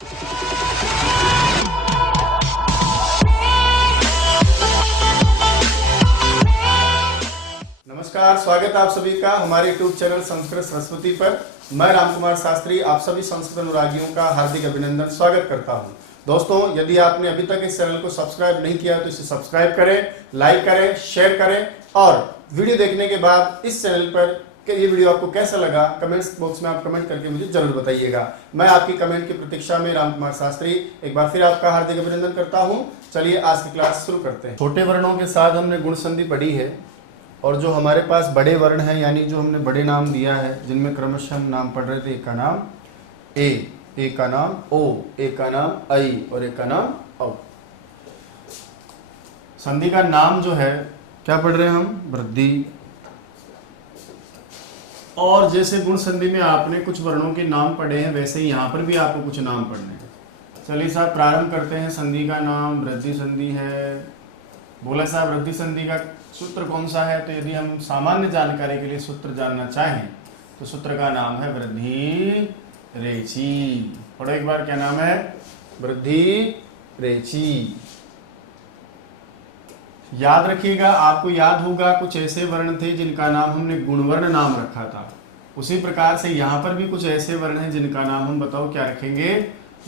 नमस्कार, स्वागत है आप सभी का हमारे यूट्यूब चैनल संस्कृत सरस्वती पर। मैं रामकुमार शास्त्री आप सभी संस्कृत अनुरागियों का हार्दिक अभिनंदन स्वागत करता हूं। दोस्तों, यदि आपने अभी तक इस चैनल को सब्सक्राइब नहीं किया तो इसे सब्सक्राइब करें, लाइक करें, शेयर करें और वीडियो देखने के बाद इस चैनल पर कि ये वीडियो आपको कैसा लगा कमेंट्स बॉक्स में आप कमेंट करके मुझे जरूर बताइएगा। मैं आपकी कमेंट की प्रतीक्षा में रामकुमार शास्त्री एक बार फिर आपका हार्दिक अभिनंदन करता हूं। चलिए आज की क्लास शुरू करते हैं। छोटे वर्णों के साथ हमने गुण संधि पढ़ी है और जो हमारे पास बड़े वर्ण हैं यानी जो हमने बड़े नाम दिया है जिनमें क्रमशः हम नाम पढ़ रहे थे, एक का नाम ए, एक का नाम ओ, एक का नाम आई और एक का नाम औ। संधि का नाम जो है क्या पढ़ रहे हैं हम? वृद्धि। और जैसे गुण संधि में आपने कुछ वर्णों के नाम पढ़े हैं वैसे ही यहाँ पर भी आपको कुछ नाम पढ़ने हैं। चलिए साहब प्रारंभ करते हैं। संधि का नाम वृद्धि संधि है। बोला साहब वृद्धि संधि का सूत्र कौन सा है? तो यदि हम सामान्य जानकारी के लिए सूत्र जानना चाहें तो सूत्र का नाम है वृद्धि रेची। पढ़ो एक बार, क्या नाम है? वृद्धि रेची। याद रखिएगा, आपको याद होगा कुछ ऐसे वर्ण थे जिनका नाम हमने गुणवर्ण नाम रखा था। उसी प्रकार से यहाँ पर भी कुछ ऐसे वर्ण हैं जिनका नाम हम बताओ क्या रखेंगे?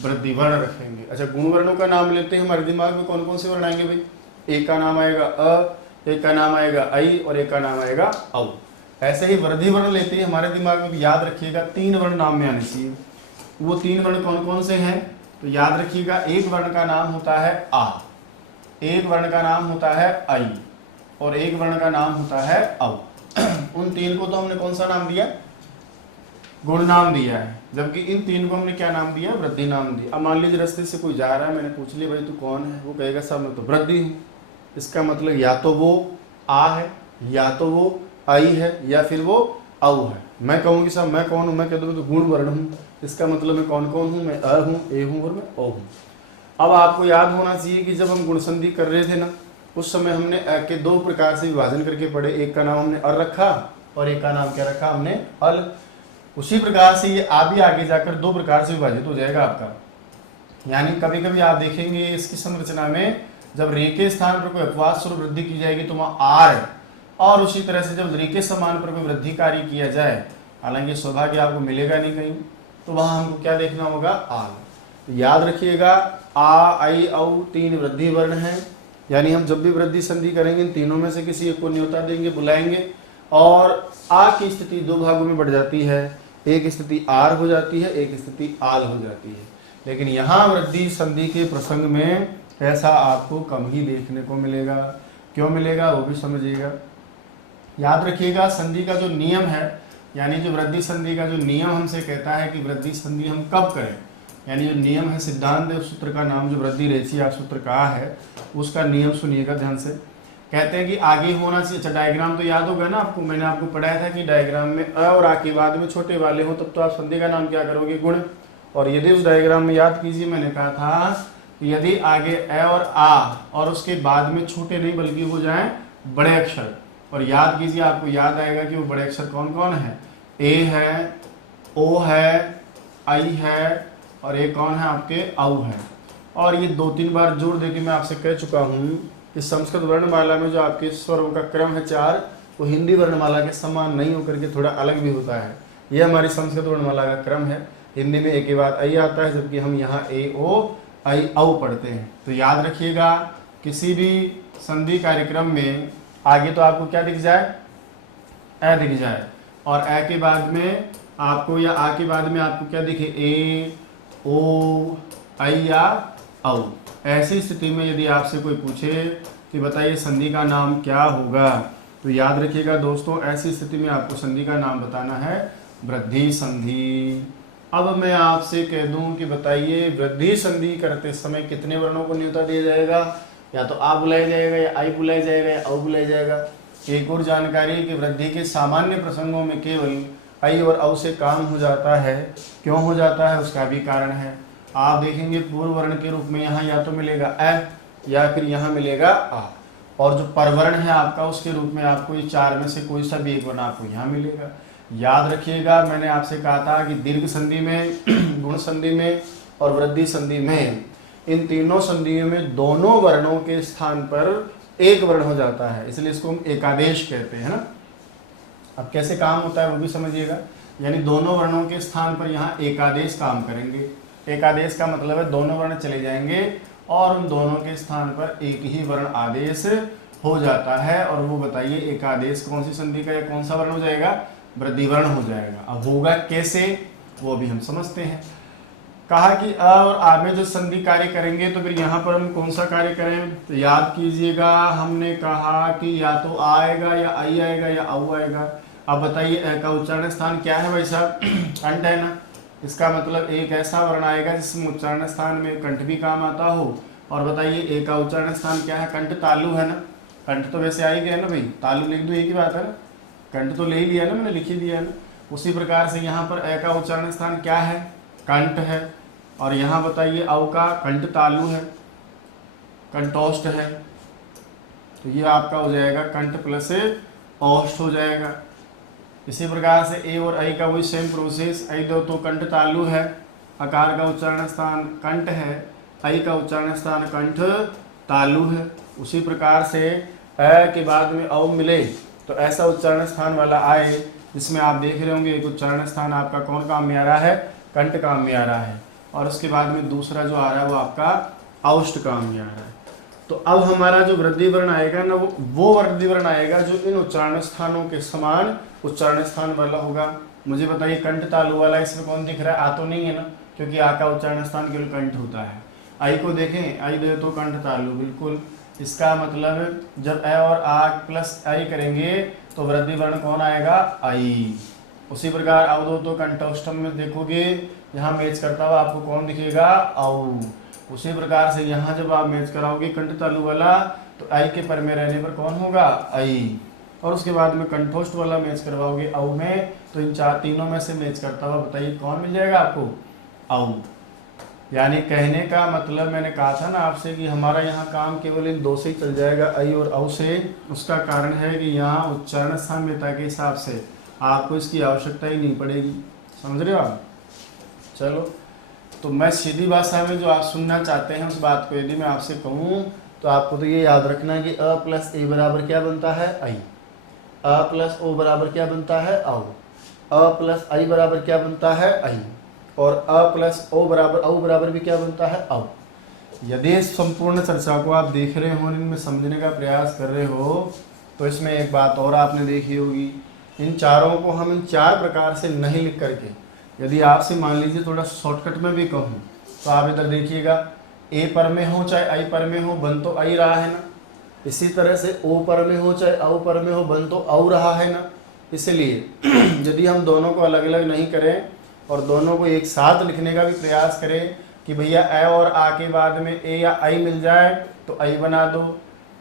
वृद्धि वर्ण रखेंगे। अच्छा, गुणवर्णों का नाम लेते हैं। हमारे दिमाग में कौन कौन से वर्ण आएंगे भाई? एक का नाम आएगा अ, एक का नाम आएगा आई और एक का नाम आएगा औ। ऐसे ही वृद्धि वर्ण लेते हैं। हमारे दिमाग में भी याद रखिएगा 3 वर्ण नाम में आने चाहिए। वो 3 वर्ण कौन कौन से हैं? तो याद रखिएगा, एक वर्ण का नाम होता है आ, एक वर्ण का नाम होता है आई और एक वर्ण का नाम होता है औ। उन 3 को तो हमने कौन सा नाम दिया? गुण नाम दिया है, जबकि इन 3 को हमने क्या नाम दिया? वृद्धि नाम दिया। अब मान लीजिए रास्ते से कोई जा रहा है, मैंने पूछ लिया भाई तू कौन है? वो कहेगा साहब मैं तो वृद्धि हूँ। इसका मतलब या तो वो आ है, या तो वो आई है, या फिर वो औ है। मैं कहूँगी साहब मैं कौन हूँ? मैं कह दूँगा तो गुण वर्ण हूँ। इसका मतलब मैं कौन कौन हूँ? मैं अ हूँ, ए हूँ और मैं ओ हूँ। अब आपको याद होना चाहिए कि जब हम गुण संधि कर रहे थे ना, उस समय हमने अ के 2 प्रकार से विभाजन करके पढ़े। एक का नाम हमने अ रखा और एक का नाम क्या रखा हमने? अल। उसी प्रकार से ये आ भी आगे जाकर 2 प्रकार से विभाजित हो जाएगा आपका। यानी कभी कभी आप देखेंगे इसकी संरचना में जब रे के स्थान पर कोई अपवाद स्वरूप वृद्धि की जाएगी तो वहां आर है, और उसी तरह से जब रे के समान पर कोई वृद्धि कार्य किया जाए, हालांकि सौभाग्य आपको मिलेगा नहीं कहीं, तो वहां हमको क्या देखना होगा? आल। तो याद रखिएगा, आ, आई, औ 3 वृद्धि वर्ण हैं। यानी हम जब भी वृद्धि संधि करेंगे इन तीनों में से किसी एक को न्योता देंगे, बुलाएंगे, और आ की स्थिति 2 भागों में बढ़ जाती है। एक स्थिति आर हो जाती है, एक स्थिति आल हो जाती है। लेकिन यहाँ वृद्धि संधि के प्रसंग में ऐसा आपको कम ही देखने को मिलेगा। क्यों मिलेगा वो भी समझिएगा। याद रखिएगा, संधि का जो नियम है, यानी जो वृद्धि संधि का जो नियम हमसे कहता है कि वृद्धि संधि हम कब करें, यानी जो नियम है सिद्धांत देव सूत्र का नाम जो वृद्धि रेचीय सूत्र कहा है, उसका नियम सुनिएगा ध्यान से। कहते हैं कि आगे होना चाहिए। अच्छा, डायग्राम तो याद होगा ना आपको, मैंने आपको पढ़ाया था कि डायग्राम में अ और आ के बाद में छोटे वाले हो तब तो आप संधि का नाम क्या करोगे? गुण। और यदि उस डायग्राम में याद कीजिए, मैंने कहा था यदि आगे ए और आ और उसके बाद में छोटे नहीं बल्कि हो जाएं बड़े अक्षर, और याद कीजिए आपको याद आएगा कि वो बड़े अक्षर कौन कौन है? ए है, ओ है, आई है और एक कौन है आपके? औ है। और ये 2-3 बार जोड़ देके मैं आपसे कह चुका हूँ कि संस्कृत वर्णमाला में जो आपके स्वरों का क्रम है 4, वो हिंदी वर्णमाला के समान नहीं होकर के थोड़ा अलग भी होता है। ये हमारी संस्कृत वर्णमाला का क्रम है। हिंदी में ए के बाद आई आता है, जबकि हम यहाँ ए, ओ, आई, औ पढ़ते हैं। तो याद रखिएगा, किसी भी संधि कार्यक्रम में आगे तो आपको क्या दिख जाए? ए दिख जाए, और ए के बाद में आपको या आ के बाद में आपको क्या दिखे? ए, ओ, आई या औ। ऐसी स्थिति में यदि आपसे कोई पूछे कि बताइए संधि का नाम क्या होगा, तो याद रखिएगा दोस्तों, ऐसी स्थिति में आपको संधि का नाम बताना है वृद्धि संधि। अब मैं आपसे कह दूं कि बताइए वृद्धि संधि करते समय कितने वर्णों को न्योता दिया जाएगा? या तो आ बुलाया जाएगा, या आई बुलाया जाएगा, या औ बुलाया जाएगा। एक और जानकारी कि वृद्धि के सामान्य प्रसंगों में केवल आई और औ से काम हो जाता है। क्यों हो जाता है उसका भी कारण है। आप देखेंगे पूर्व वर्ण के रूप में यहाँ या तो मिलेगा अ, या फिर यहाँ मिलेगा आ, और जो परवर्ण है आपका उसके रूप में आपको ये 4 में से कोई सा भी एक वर्ण आपको यहाँ मिलेगा। याद रखिएगा, मैंने आपसे कहा था कि दीर्घ संधि में गुण संधि में और वृद्धि संधि में, इन तीनों संधियों में दोनों वर्णों के स्थान पर एक वर्ण हो जाता है, इसलिए इसको हम एकादेश कहते हैं ना। अब कैसे काम होता है वो भी समझिएगा, यानी दोनों वर्णों के स्थान पर यहाँ एकादेश काम करेंगे। एकादेश का मतलब है दोनों वर्ण चले जाएंगे और उन दोनों के स्थान पर एक ही वर्ण आदेश हो जाता है। और वो बताइए एकादेश कौन सी संधि का या कौन सा वर्ण हो जाएगा? वृद्धि वर्ण हो जाएगा। अब होगा कैसे वो भी हम समझते हैं। कहा कि अ और आ में जो संधि कार्य करेंगे तो फिर यहाँ पर हम कौन सा कार्य करें? तो याद कीजिएगा, हमने कहा कि या तो आ आएगा या आई आएगा या औ आएगा। अब बताइए अ का उच्चारण स्थान क्या है भाई साहब? कंठ है ना। इसका मतलब एक ऐसा वर्ण आएगा जिसमें उच्चारण स्थान में कंठ भी काम आता हो। और बताइए ए का उच्चारण स्थान क्या है? कंठ तालु है ना। कंठ तो वैसे आ ही गया ना भाई, तालु लिख दो एक ही बात है ना, कंठ तो ले ही लिया ना, मैंने लिख ही दिया है ना। उसी प्रकार से यहाँ पर ए का उच्चारण स्थान क्या है? कंठ है। और यहाँ बताइए औ का कंठ तालु है, कंठोष्ठ है, तो ये आपका हो जाएगा कंठ प्लस औष्ठ हो जाएगा। इसी प्रकार से ए और आई का वही सेम प्रोसेस, आई दो तो कंठ तालु है, अकार का उच्चारण स्थान कंठ है, आई का उच्चारण स्थान कंठ तालु है। उसी प्रकार से अ के बाद में औ मिले तो ऐसा उच्चारण स्थान वाला आए जिसमें आप देख रहे होंगे एक उच्चारण स्थान आपका कौन काम में आ रहा है? कंठ काम में आ रहा है। और उसके बाद में दूसरा जो आ रहा है वो आपका औष्ठ काम में आ रहा है। तो अब हमारा जो वृद्धि वर्ण आएगा ना वो वृद्धि वर्ण आएगा जो इन उच्चारण स्थानों के समान उच्चारण स्थान वाला होगा। मुझे बताइए कंठ तालु वाला इसमें कौन दिख रहा है? आ तो नहीं है ना, क्योंकि आ का उच्चारण स्थान केवल कंठ होता है। आई को देखें, आई दे तो कंठ तालु बिल्कुल। इसका मतलब जब ए और आ प्लस आई करेंगे तो वृद्धि वर्ण कौन आएगा? आई। उसी प्रकार औ दो तो कंठोष्ठम में देखोगे यहाँ मैच करता हुआ आपको कौन दिखेगा? औ। उसी प्रकार से यहाँ जब आप मैच कराओगे कंठ तालु वाला तो आई के पर में रहने पर कौन होगा? आई। और उसके बाद में कंठोष्ठ वाला मैच करवाओगे औ में तो इन तीनों में से मैच करता हुआ बताइए कौन मिल जाएगा आपको? औ। यानी कहने का मतलब मैंने कहा था ना आपसे कि हमारा यहाँ काम केवल इन दो से ही चल जाएगा, आई और औ से। उसका कारण है कि यहाँ उच्चारण साम्यता के हिसाब से आपको इसकी आवश्यकता ही नहीं पड़ेगी। समझ रहे हो आप? चलो, तो मैं सीधी भाषा में जो आप सुनना चाहते हैं उस बात को यदि मैं आपसे कहूँ तो आपको तो ये याद रखना है कि अ प्लस ए बराबर क्या बनता है? आई। अ प्लस ओ बराबर क्या बनता है? औ। अ प्लस आई बराबर क्या बनता है? आई। और अ प्लस ओ बराबर औ बराबर भी क्या बनता है? औ। यदि इस संपूर्ण चर्चा को आप देख रहे हो, इनमें समझने का प्रयास कर रहे हो, तो इसमें एक बात और आपने देखी होगी, इन चारों को हम इन चार प्रकार से नहीं लिख करके, यदि आपसे मान लीजिए थोड़ा शॉर्टकट में भी कहूँ तो आप इधर देखिएगा, ए पर में हो चाहे आई पर में हो बन तो आई रहा है ना। इसी तरह से ओ पर में हो चाहे औ पर में हो बन तो औ रहा है ना। इसलिए यदि हम दोनों को अलग अलग नहीं करें और दोनों को एक साथ लिखने का भी प्रयास करें कि भैया ए और आ के बाद में ए या आई मिल जाए तो आई बना दो,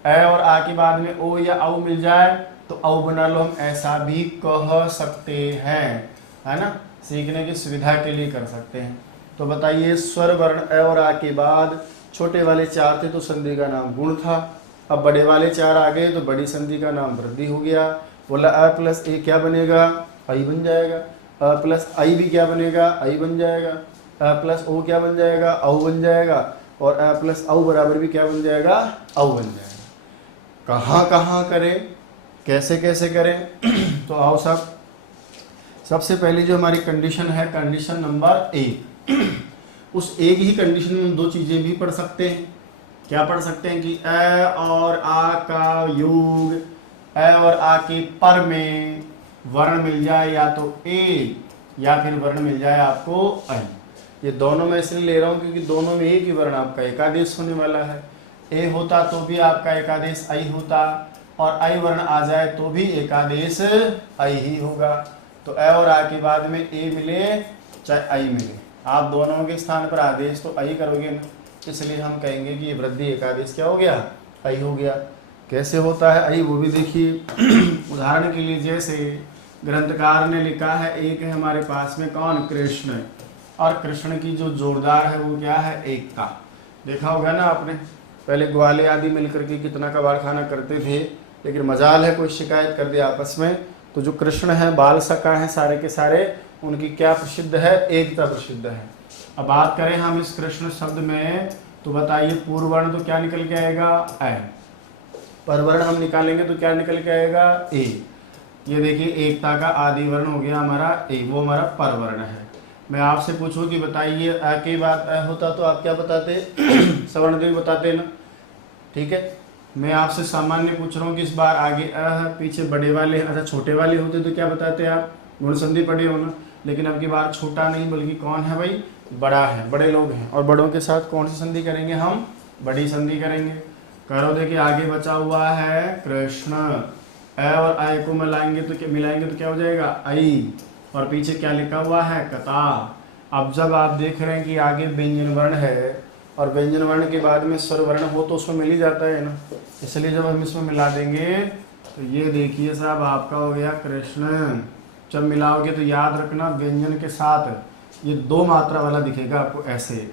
ए और आ के बाद में ओ या औ मिल जाए तो औ बना लो, हम ऐसा भी कह सकते हैं, है ना। सीखने की सुविधा के लिए कर सकते हैं। तो बताइए स्वर वर्ण ए और आ के बाद छोटे वाले चार थे तो संधि का नाम गुण था, अब बड़े वाले चार आ गए तो बड़ी संधि का नाम वृद्धि हो गया। बोला अ प्लस ए क्या बनेगा? आई बन जाएगा। अ प्लस आई भी क्या बनेगा? आई बन जाएगा। अ प्लस ओ क्या बन जाएगा? औ बन जाएगा। और अ प्लस औ बराबर भी क्या बन जाएगा? औ बन जाएगा। कहाँ कहाँ करें, कैसे कैसे करें? तो आओ सब, सबसे पहले जो हमारी कंडीशन है, कंडीशन नंबर एक, उस एक ही कंडीशन में दो चीजें भी पढ़ सकते हैं। क्या पढ़ सकते हैं कि ए और आ का योग, ए और आ के पर में वर्ण मिल जाए या तो ए या फिर वर्ण मिल जाए आपको आई। ये दोनों मैं इसलिए ले रहा हूँ क्योंकि दोनों में एक ही वर्ण आपका एकादेश होने वाला है। ए होता तो भी आपका एकादेश आई होता और आई वर्ण आ जाए तो भी एकादेश आई ही होगा। तो ए और आ के बाद में ए मिले चाहे आई मिले, आप दोनों के स्थान पर आदेश तो आई करोगे ना, इसलिए हम कहेंगे कि ये वृद्धि एकादेश क्या हो गया? आई हो गया। कैसे होता है आई वो भी देखिए। उदाहरण के लिए जैसे ग्रंथकार ने लिखा है, एक है हमारे पास में कौन? कृष्ण, और कृष्ण की जो जोरदार है वो क्या है? एकता। देखा होगा ना आपने, पहले ग्वाले आदि मिलकर के कितना कबाड़ खाना करते थे, लेकिन मजाल है कोई शिकायत कर दिया आपस में तो जो कृष्ण है बाल सखा है सारे के सारे, उनकी क्या प्रसिद्ध है? एकता प्रसिद्ध है। अब बात करें हम इस कृष्ण शब्द में, तो बताइए पूर्व वर्ण तो क्या निकल के आएगा ए, परवर्ण हम निकालेंगे तो क्या निकल के आएगा ए। ये देखिए एकता का आदि वर्ण हो गया हमारा ए, वो हमारा परवर्ण है। मैं आपसे पूछूं कि बताइए अ की बात अ होता तो आप क्या बताते सवर्ण देव बताते ना, ठीक है। मैं आपसे सामान्य पूछ रहा हूँ कि इस बार आगे अ है, पीछे बड़े वाले, अच्छा छोटे वाले होते तो क्या बताते आप, गुण संधि पढ़े हो ना। लेकिन अब की बार छोटा नहीं बल्कि कौन है भाई, बड़ा है, बड़े लोग हैं, और बड़ों के साथ कौन सी संधि करेंगे हम, बड़ी संधि करेंगे। करो देखिए आगे बचा हुआ है कृष्ण, अ और आय को मिलाएंगे तो क्या हो जाएगा आई, और पीछे क्या लिखा हुआ है कता। अब जब आप देख रहे हैं कि आगे व्यंजन वर्ण है और व्यंजन वर्ण के बाद में स्वर वर्ण हो तो उसमें मिल ही जाता है ना, इसलिए जब हम इसमें मिला देंगे तो ये देखिए साहब आपका हो गया कृष्ण। जब मिलाओगे तो याद रखना व्यंजन के साथ ये दो मात्रा वाला दिखेगा आपको ऐसे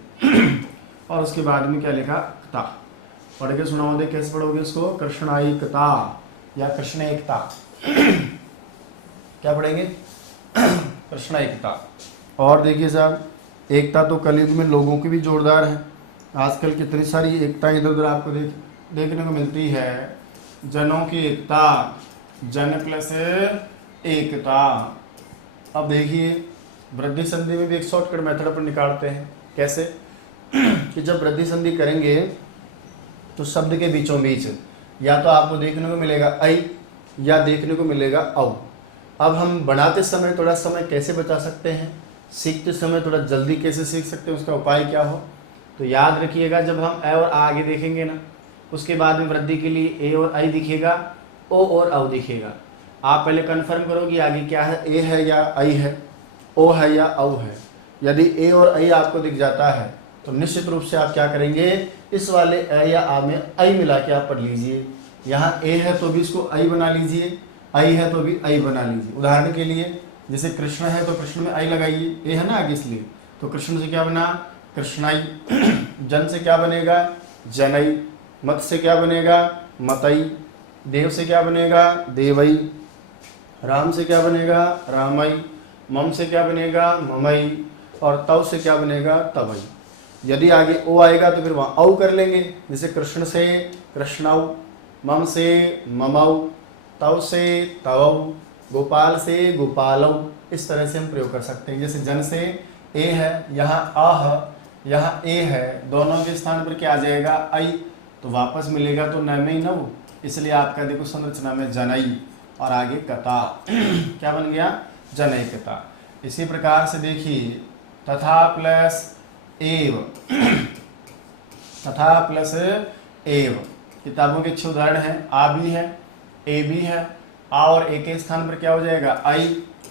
और उसके बाद में क्या लिखा कता। पढ़ के सुनाओ दे, कैसे पढ़ोगे इसको, कृष्णाई कता या कृष्ण एकता क्या पढ़ेंगे कृष्ण एकता। और देखिए साहब एकता तो कलयुग में लोगों की भी जोरदार है, आजकल कितनी सारी एकता इधर उधर आपको देखने को मिलती है। जनों की एकता, जन प्लस एकता। अब देखिए वृद्धि संधि में भी एक शॉर्टकट मेथड अपन निकालते हैं, कैसे कि जब वृद्धि संधि करेंगे तो शब्द के बीचों बीच या तो आपको देखने को मिलेगा ऐ या देखने को मिलेगा औ। अब हम बनाते समय थोड़ा समय कैसे बचा सकते हैं, सीखते समय थोड़ा जल्दी कैसे सीख सकते हैं, उसका उपाय क्या हो, तो याद रखिएगा जब हम ए और आ आगे देखेंगे ना, उसके बाद में वृद्धि के लिए ए और आई दिखेगा, ओ और औ दिखेगा। आप पहले कंफर्म करो कि आगे क्या है, ए है या आई है, ओ है या औ है। यदि ए और आई आपको दिख जाता है तो निश्चित रूप से आप क्या करेंगे, इस वाले ए या आ में आई मिला के आप पढ़ लीजिए। यहाँ ए है तो भी इसको आई बना लीजिए, आई है तो भी आई बना लीजिए। उदाहरण के लिए जैसे कृष्ण है तो कृष्ण में आई लगाइए, ए है ना आगे इसलिए, तो कृष्ण से क्या बना कृष्णाई। जन से क्या बनेगा जनई, मत से क्या बनेगा मतई, देव से क्या बनेगा देवई, राम से क्या बनेगा रामई, मम से क्या बनेगा ममई, और तव से क्या बनेगा तवई। यदि आगे ओ आएगा तो फिर वहाँ औ कर लेंगे, जैसे कृष्ण से कृष्णऊ, मम से ममऊ, तव से तवऊ, गोपाल से गोपालऊ। इस तरह से हम प्रयोग कर सकते हैं। जैसे जन से ए है, यहाँ आह, यहाँ ए है, दोनों के स्थान पर क्या आ जाएगा आई, तो वापस मिलेगा तो न में ही नव, इसलिए आपका देखो संरचना में जनई और आगे कता क्या बन गया जनई कता। इसी प्रकार से देखिए तथा प्लस एव, तथा प्लस एव किताबों के अच्छे उदाहरण हैं। आ भी है ए भी है, आ और ए के स्थान पर क्या हो जाएगा आई,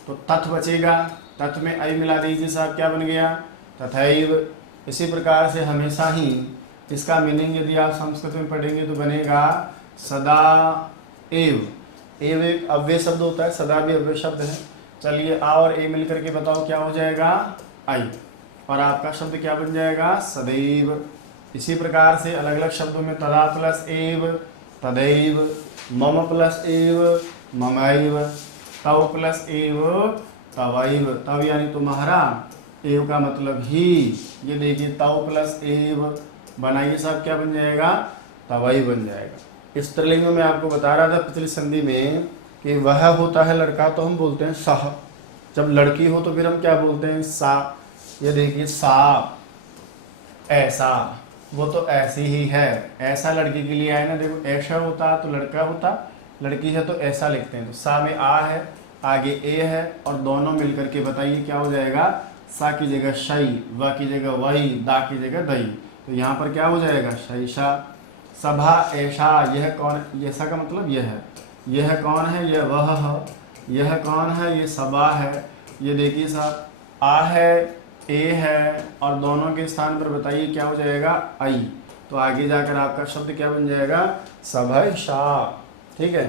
तो तथ बचेगा, तथ में आई मिला दीजिए साहब, क्या बन गया तथैव। इसी प्रकार से हमेशा ही इसका मीनिंग यदि आप संस्कृत में पढ़ेंगे तो बनेगा सदा एव। एव एक अव्यय शब्द होता है, सदा भी अव्यय शब्द है। चलिए आ और ए मिलकर के बताओ क्या हो जाएगा आई, और आपका शब्द क्या बन जाएगा सदैव। इसी प्रकार से अलग अलग शब्दों में तदा प्लस एव तदैव, मम प्लस एव ममैव, तव प्लस एव तवैव। तव यानी तुम्हारा, एव का मतलब ही, ये देखिए तव प्लस एव बनाइए साहब, क्या बन जाएगा तवई बन जाएगा। स्त्रीलिंग में मैं आपको बता रहा था पिछली संधि में कि वह होता है लड़का तो हम बोलते हैं सह, जब लड़की हो तो फिर हम क्या बोलते हैं सा। ये देखिए सा, ऐसा, वो तो ऐसी ही है, ऐसा लड़की के लिए आए ना, देखो ऐसा होता तो लड़का होता, लड़की है तो ऐसा लिखते हैं। तो सा में आ है, आगे ए है, और दोनों मिलकर के बताइए क्या हो जाएगा, सा की जगह शई, व की जगह वही, दा की जगह दई, तो यहाँ पर क्या हो जाएगा शैषा। सभा ऐशा, यह कौन, यह सा का मतलब यह है, यह कौन है यह वह है, यह कौन है ये सभा है। ये देखिए साहब आ है ए है, और दोनों के स्थान पर बताइए क्या हो जाएगा आई, तो आगे जाकर आपका शब्द क्या बन जाएगा सभैषा। ठीक है,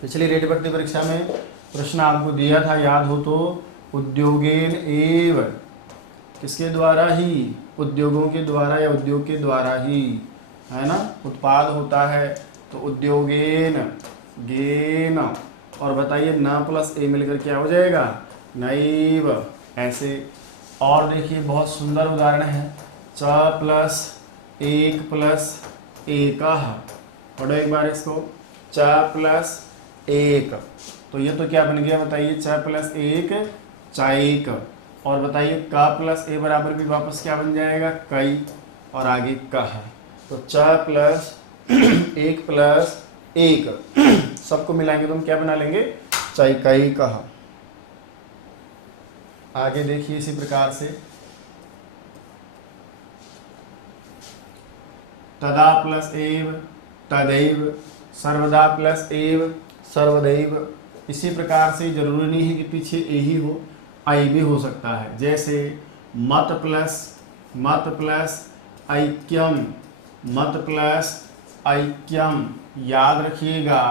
पिछली रेट भर्ती परीक्षा में प्रश्न आपको दिया था याद हो तो, उद्योगेन एव, किसके द्वारा ही, उद्योगों के द्वारा या उद्योग के द्वारा ही, है ना, उत्पाद होता है तो उद्योगेन गेन, और बताइए ना प्लस ए मिलकर क्या हो जाएगा नैव, ऐसे। और देखिए बहुत सुंदर उदाहरण है, च प्लस 1 प्लस 1। पढ़ो एक बार इसको, च प्लस 1, तो ये तो क्या बन गया बताइए, च प्लस 1 चाइक। और बताइए का प्लस ए बराबर भी वापस क्या बन जाएगा, कई, और आगे का है, तो च प्लस 1 प्लस 1 सबको मिलाएंगे तो हम क्या बना लेंगे, चाइकाई कहा। आगे देखिए इसी प्रकार से, तदा प्लस एव तदैव, सर्वदा प्लस एव सर्वदैव। इसी प्रकार से जरूरी नहीं है कि पीछे ए ही हो, आई भी हो सकता है। जैसे मत प्लस ऐक्यम, मत प्लस ऐक्यम। याद रखिएगा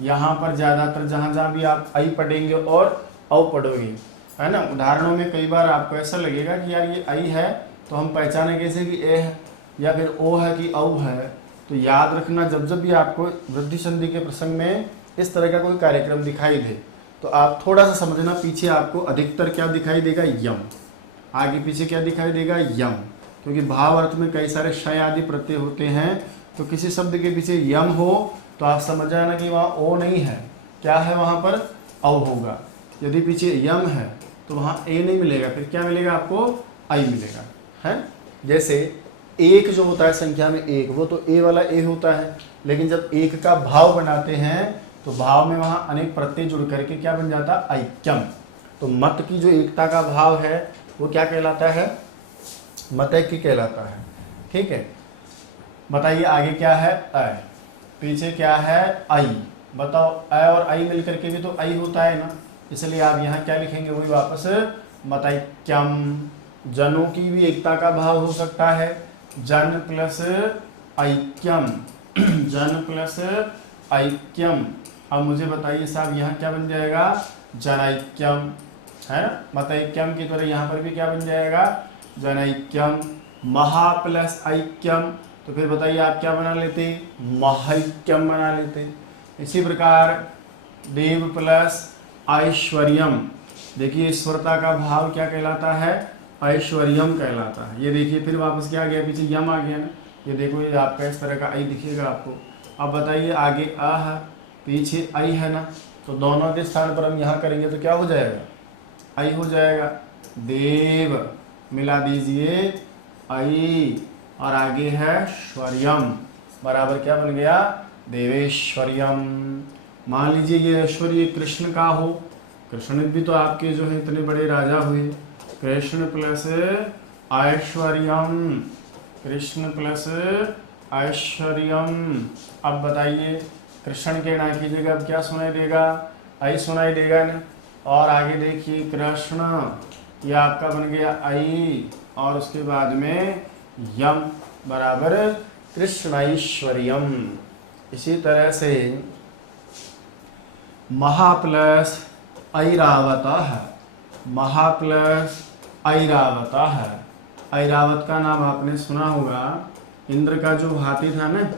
यहाँ पर ज़्यादातर जहाँ जहाँ भी आप आई पढ़ेंगे और औ पढ़ोगे, है ना। उदाहरणों में कई बार आपको ऐसा लगेगा कि यार ये आई है तो हम पहचाने कैसे कि ए है, या फिर ओ है कि औ है। तो याद रखना, जब जब भी आपको वृद्धि संधि के प्रसंग में इस तरह का कोई कार्यक्रम दिखाई दे तो आप थोड़ा सा समझना, पीछे आपको अधिकतर क्या दिखाई देगा, यम। आगे पीछे क्या दिखाई देगा, यम, क्योंकि भाव अर्थ में कई सारे शय आदि प्रत्यय होते हैं। तो किसी शब्द के पीछे यम हो तो आप समझ जाना कि वहाँ ओ नहीं है, क्या है वहाँ पर, औ होगा। यदि पीछे यम है तो वहाँ ए नहीं मिलेगा, फिर क्या मिलेगा आपको, आई मिलेगा, है। जैसे एक जो होता है संख्या में एक, वो तो ए वाला ए होता है, लेकिन जब एक का भाव बनाते हैं तो भाव में वहाँ अनेक प्रत्यय जुड़ करके क्या बन जाता है, ऐक्यम। तो मत की जो एकता का भाव है वो क्या कहलाता है, मतैक्य कहलाता है। ठीक है, बताइए आगे क्या है, अ, पीछे क्या है, आई। बताओ अ और आई मिलकर के भी तो आई होता है ना, इसलिए आप यहाँ क्या लिखेंगे, वही वापस मतैक्यम। जनों की भी एकता का भाव हो सकता है, जन प्लस ऐक्यम, जन प्लस ऐक्यम। अब मुझे बताइए साहब यहाँ क्या बन जाएगा, जनैक्यम, है ना। मतैक्यम की तरह यहाँ पर भी क्या बन जाएगा, जनैक्यम। महा प्लस ऐक्यम, तो फिर बताइए आप क्या बना लेते, महैक्यम बना लेते। इसी प्रकार देव प्लस ऐश्वर्यम, देखिए ईश्वरता का भाव क्या कहलाता है, ऐश्वर्यम कहलाता है। ये देखिए फिर वापस क्या आ गया, पीछे यम आ गया ना, ये देखो ये आपका इस तरह का आई दिखेगा आपको। अब बताइए आगे अ है, पीछे आई है ना, तो दोनों के स्थान पर हम यहाँ करेंगे तो क्या हो जाएगा, आई हो जाएगा। देव मिला दीजिए आई, और आगे है श्वर्यम, बराबर क्या बन गया, देवेश्वर्यम। मान लीजिए ये ऐश्वर्य कृष्ण का हो, कृष्ण भी तो आपके जो है इतने बड़े राजा हुए, कृष्ण प्लस ऐश्वर्यम, कृष्ण प्लस ऐश्वर्यम। अब बताइए कृष्ण के ना की जगह अब क्या सुनाई देगा, आई सुनाई देगा ना। और आगे देखिए कृष्ण, ये आपका बन गया आई, और उसके बाद में यम बराबर कृष्णैश्वर्यम। इसी तरह से महा प्लस ऐरावतः, महा प्लस ऐरावतः। ऐरावत का नाम आपने सुना होगा, इंद्र का जो हाथी था ना,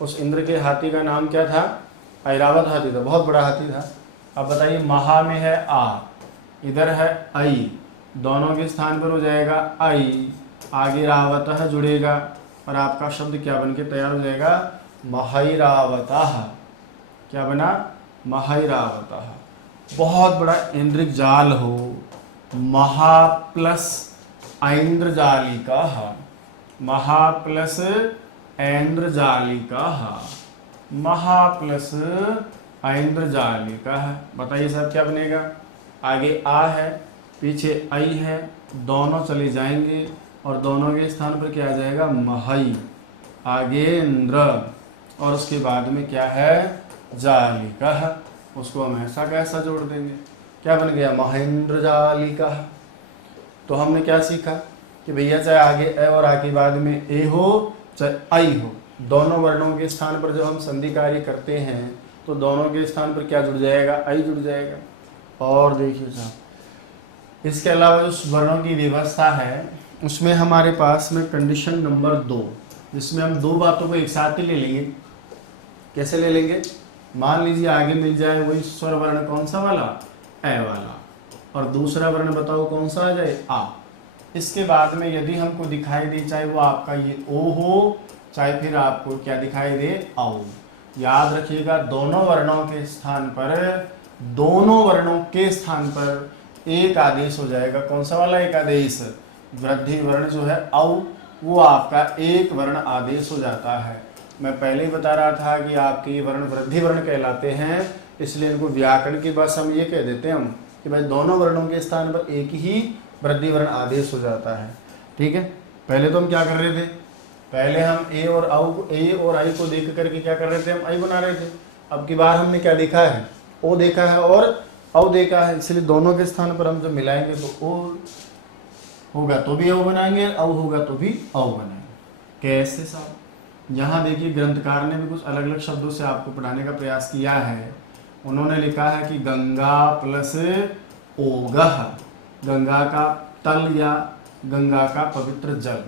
उस इंद्र के हाथी का नाम क्या था, ऐरावत हाथी था, बहुत बड़ा हाथी था। अब बताइए महा में है आ, इधर है आई, दोनों के स्थान पर हो जाएगा आई, आगे रावतः जुड़ेगा और आपका शब्द क्या बन के तैयार हो जाएगा, महैरावतः। क्या बना, महैरावतः। बहुत बड़ा इंद्रिक जाल हो, महा प्लस ऐन्द्रजालिका, महा प्लस ऐन्द्रजालिका, महा प्लस ऐन्द्रजालिका। बताइए साहब क्या बनेगा, आगे आ है, पीछे आई है, दोनों चले जाएंगे और दोनों के स्थान पर क्या आ जाएगा, महई, आगे इंद्र, और उसके बाद में क्या है, जालिका, उसको हम ऐसा कैसा जोड़ देंगे, क्या बन गया, महेंद्र जालिका। तो हमने क्या सीखा कि भैया चाहे आगे ए और आगे बाद में ए हो चाहे आई हो, दोनों वर्णों के स्थान पर जब हम संधि कार्य करते हैं तो दोनों के स्थान पर क्या जुड़ जाएगा, आई जुड़ जाएगा। और देखिए साहब इसके अलावा जो वर्णों की व्यवस्था है उसमें हमारे पास में कंडीशन नंबर 2, जिसमें हम दो बातों को एक साथ ही ले लेंगे। कैसे ले लेंगे, मान लीजिए आगे मिल जाए वही स्वर वर्ण कौन सा वाला, ए वाला, और दूसरा वर्ण बताओ कौन सा आ जाए, आ। इसके बाद में यदि हमको दिखाई दे, चाहे वो आपका ये ओ हो, चाहे फिर आपको क्या दिखाई दे, औ। याद रखिएगा दोनों वर्णों के स्थान पर एक आदेश हो जाएगा। कौन सा वाला एक आदेश? वृद्धि वर्ण जो है औ, वो आपका एक वर्ण आदेश हो जाता है। मैं पहले ही बता रहा था कि आपके ये वर्ण वृद्धि वर्ण कहलाते हैं, इसलिए इनको व्याकरण की भाषा में ये कह देते हैं हम कि भाई दोनों वर्णों के स्थान पर एक ही वृद्धि वर्ण आदेश हो जाता है। ठीक है, पहले तो हम क्या कर रहे थे, पहले हम ए और आई को देख करके क्या कर रहे थे, हम आई बना रहे थे। अब की बार हमने क्या देखा है, ओ देखा है और औ देखा है, इसलिए दोनों के स्थान पर हम जब मिलाएंगे तो ओ होगा तो भी औ बनाएंगे, औ होगा तो भी औ बनाएंगे। कैसे साहब? यहाँ देखिए ग्रंथकार ने भी कुछ अलग अलग शब्दों से आपको पढ़ाने का प्रयास किया है। उन्होंने लिखा है कि गंगा प्लस ओगह, गंगा का तल या गंगा का पवित्र जल।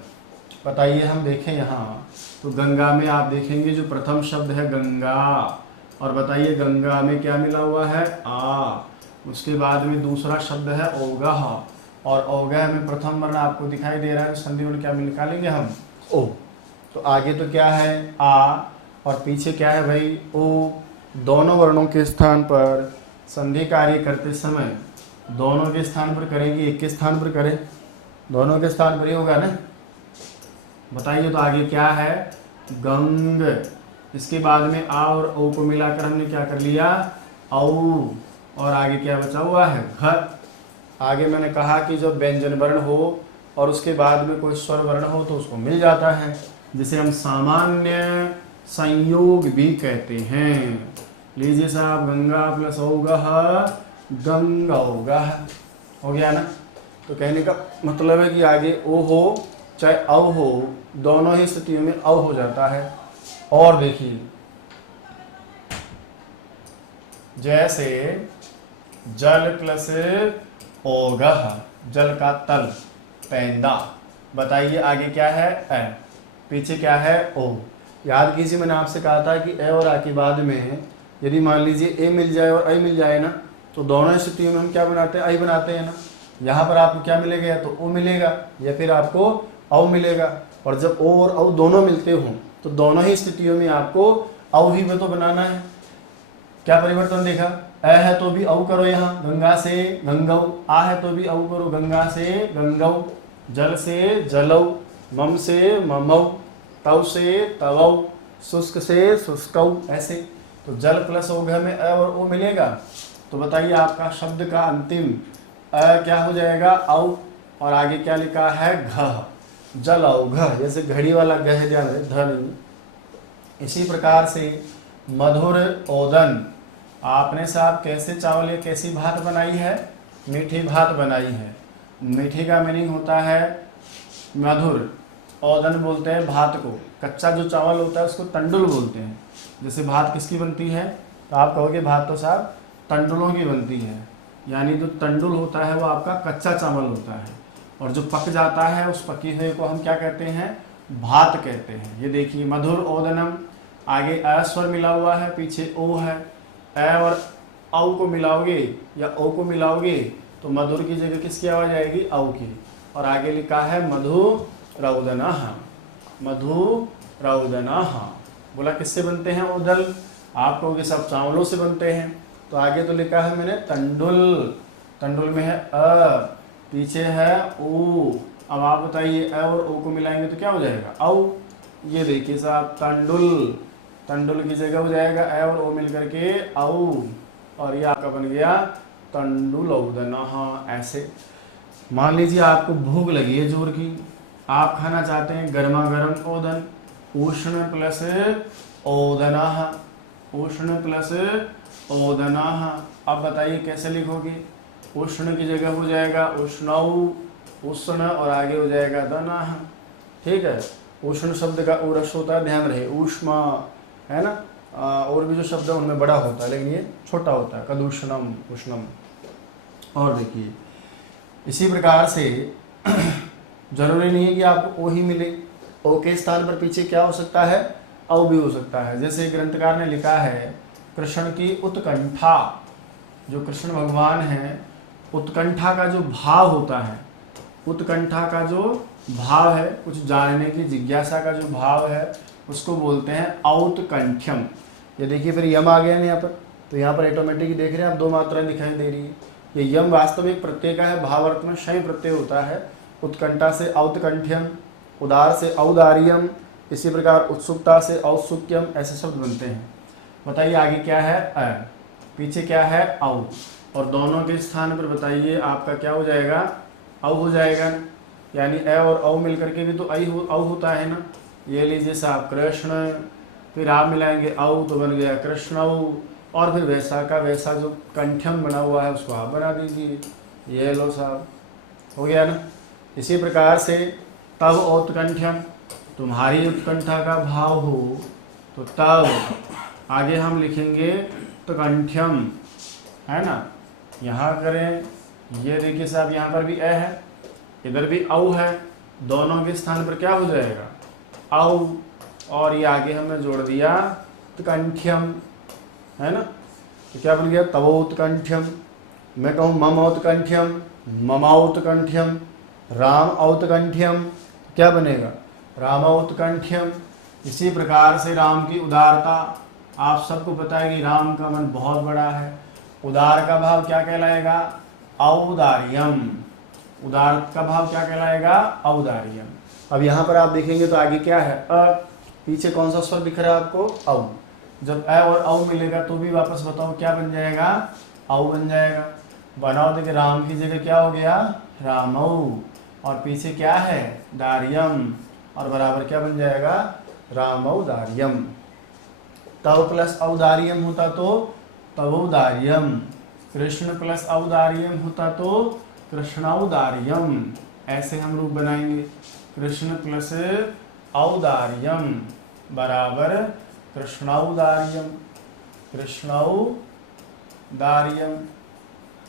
बताइए, हम देखें यहाँ तो गंगा में आप देखेंगे जो प्रथम शब्द है गंगा, और बताइए गंगा में क्या मिला हुआ है, आ। उसके बाद में दूसरा शब्द है ओगह, और ओगह में प्रथम वर्ण आपको दिखाई दे रहा है, संधि वर्ण क्या निकालेंगे हम, ओ। तो आगे तो क्या है, आ, और पीछे क्या है भाई, ओ। दोनों वर्णों के स्थान पर संधि कार्य करते समय दोनों के स्थान पर करेंगे, एक के स्थान पर करें, दोनों के स्थान पर ही होगा ना। बताइए तो आगे क्या है, गंग। इसके बाद में आ और ओ को मिलाकर हमने क्या कर लिया, औ। और आगे क्या बचा हुआ है, घ। आगे मैंने कहा कि जब व्यंजन वर्ण हो और उसके बाद में कोई स्वर वर्ण हो तो उसको मिल जाता है, जिसे हम सामान्य संयोग भी कहते हैं। लीजिए साहब, गंगा प्लस औगह, गंगौगह हो गया ना। तो कहने का मतलब है कि आगे ओ हो चाहे औ हो, दोनों ही स्थितियों में औ हो जाता है। और देखिए जैसे जल प्लस ओगह, जल का तल, पैंदा। बताइए आगे क्या है, ए, पीछे क्या है, ओ। याद कीजिए मैंने आपसे कहा था कि ए और आ के बाद में यदि मान लीजिए ए मिल जाए और आई मिल जाए ना, तो दोनों स्थितियों में हम क्या बनाते हैं, आई बनाते हैं ना। यहाँ पर आपको क्या मिलेगा, या तो ओ मिलेगा या फिर आपको औ मिलेगा। और जब ओ और औ दोनों मिलते हों तो दोनों ही स्थितियों में आपको औ ही में तो बनाना है। क्या परिवर्तन देखा, ए है तो भी औ करो, यहाँ गंगा से गंगौ, आ है तो भी औ करो, गंगा से गंगौ, जल से जलौ, मम से ममौ, तव से तवौ, शुष्क से शुष्कौ। ऐसे तो जल प्लस ओघ में अ और ओ मिलेगा, तो बताइए आपका शब्द का अंतिम अ क्या हो जाएगा, औ। और आगे क्या लिखा है, घ, जल औघ। जैसे घड़ी वाला गह ध्यान है, ध नहीं। इसी प्रकार से मधुर ओदन, आपने साहब कैसे चावल या कैसी भात बनाई है, मीठी भात बनाई है। मीठी का मीनिंग होता है मधुर, ओदन बोलते हैं भात को। कच्चा जो चावल होता है उसको तंडुल बोलते हैं। जैसे भात किसकी बनती है, तो आप कहोगे भात तो साहब तंडुलों की बनती है, यानी जो तंडुल होता है वो आपका कच्चा चावल होता है, और जो पक जाता है उस पकी हुए को हम क्या कहते हैं, भात कहते हैं। ये देखिए मधुर ओदनम, आगे अ स्वर मिला हुआ है, पीछे ओ है। ए और औ को मिलाओगे या ओ को मिलाओगे तो मधुर की जगह किसकी आवाज आएगी, औ की। और आगे लिखा है मधु रौदनः, मधु रौदनः। बोला किससे बनते हैं ओदल, आप कहोगे सब चावलों से बनते हैं, तो आगे तो लिखा है मैंने तंडुल, तंडुल में है अ, पीछे है ओ। अब आप बताइए अ और ओ को मिलाएंगे तो क्या हो जाएगा, औ। ये देखिए साहब तंडुल, तंडुल की जगह हो जाएगा अ और ओ मिल करके औ, और ये आपका बन गया तंडुलौदनः। ऐसे मान लीजिए आपको भूख लगी है जोर की, आप खाना चाहते हैं गर्मा गर्म ओदन, उष्ण प्लस ओदनः, उष्ण प्लस ओदनः। अब बताइए कैसे लिखोगे, उष्ण की जगह हो जाएगा उष्णौ, उष्ण और आगे हो जाएगा दनः। ठीक है, उष्ण शब्द का उरस होता है, ध्यान रहे, ऊष्मा है ना। और भी जो शब्द है उनमें बड़ा होता है, लेकिन ये छोटा होता है, कदुष्णम, उष्णम। और देखिए इसी प्रकार से जरूरी नहीं है कि आपको ओ ही मिले, ओ के स्थान पर पीछे क्या हो सकता है, औ भी हो सकता है। जैसे ग्रंथकार ने लिखा है कृष्ण की उत्कंठा, जो कृष्ण भगवान हैं, उत्कंठा का जो भाव होता है उत्कंठा का जो भाव है, कुछ जानने की जिज्ञासा का जो भाव है, उसको बोलते हैं औत्कंठ्यम। ये देखिए फिर यम आ गया ना यहाँ पर, तो यहाँ पर ऑटोमेटिक देख रहे हैं आप दो मात्राएं दिखाई दे रही है। ये यम वास्तविक प्रत्यय का है, भाव अर्थ में शय प्रत्यय होता है। उत्कंठा से औत्कंठ्यम, उदार से औदार्यम, इसी प्रकार उत्सुकता से औत्सुक्यम, ऐसे शब्द बनते हैं। बताइए आगे क्या है अ, पीछे क्या है औ, और दोनों के स्थान पर बताइए आपका क्या हो जाएगा, औ हो जाएगा। यानी अ और औ मिलकर के भी तो औ होता है ना। ये लीजिए साहब कृष्ण, फिर आप मिलाएंगे औ तो बन गया कृष्णौ, और फिर वैसा का वैसा जो कंठ्यम बना हुआ है उसको आप बना दीजिए। ये लो साहब, हो गया ना। इसी प्रकार से तब औत्कंठ्यम, तुम्हारी उत्कंठा का भाव हो तो तब आगे हम लिखेंगे तो कंठ्यम, है ना। यहाँ करें, ये देखिए साहब यहाँ पर भी अ है, इधर भी औ है, दोनों के स्थान पर क्या हो जाएगा औ, और ये आगे हमने जोड़ दिया तो कंठ्यम, है ना। तो क्या बन गया तवोत्कंठ्यम। मैं कहूँ मम औत्कंठ्यम, ममौत्कंठ्यम, राम औत्कंठ्यम, क्या बनेगा रामौत्कंठ्यम। इसी प्रकार से राम की उदारता, आप सबको पता है कि राम का मन बहुत बड़ा है, उदार का भाव क्या कहलाएगा औदार्यम। उदार का भाव क्या कहलाएगा औदार्यम। अब यहाँ पर आप देखेंगे तो आगे क्या है अ, पीछे कौन सा स्वर दिख रहा है आपको औ। जब अ और औ मिलेगा तो भी वापस बताओ क्या बन जाएगा औ बन जाएगा। बनाओ देखिए राम की जगह क्या हो गया रामौ, और पीछे क्या है दार्यम, और बराबर क्या बन जाएगा रामौदार्यम। तव प्लस औदार्यम होता तो तवोदार्यम, कृष्ण प्लस औदार्यम होता तो कृष्णौदार्यम। ऐसे हम रूप बनाएंगे, कृष्ण प्लस औदार्यम बराबर कृष्णौदार्यम, कृष्णौदार्यम।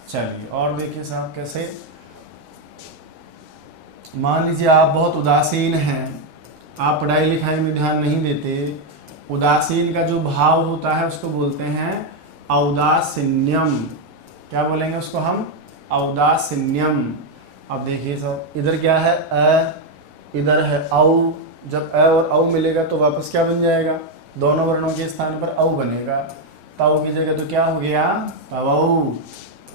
चलिए और देखिए साहब कैसे, मान लीजिए आप बहुत उदासीन हैं, आप पढ़ाई लिखाई में ध्यान नहीं देते, उदासीन का जो भाव होता है उसको बोलते हैं औदासीन्यम। क्या बोलेंगे उसको हम औदासीन्यम। अब देखिए सब, इधर क्या है अ, इधर है औ, जब अ और औ मिलेगा तो वापस क्या बन जाएगा, दोनों वर्णों के स्थान पर औ बनेगा। तव की जगह तो क्या हो गया तवौ,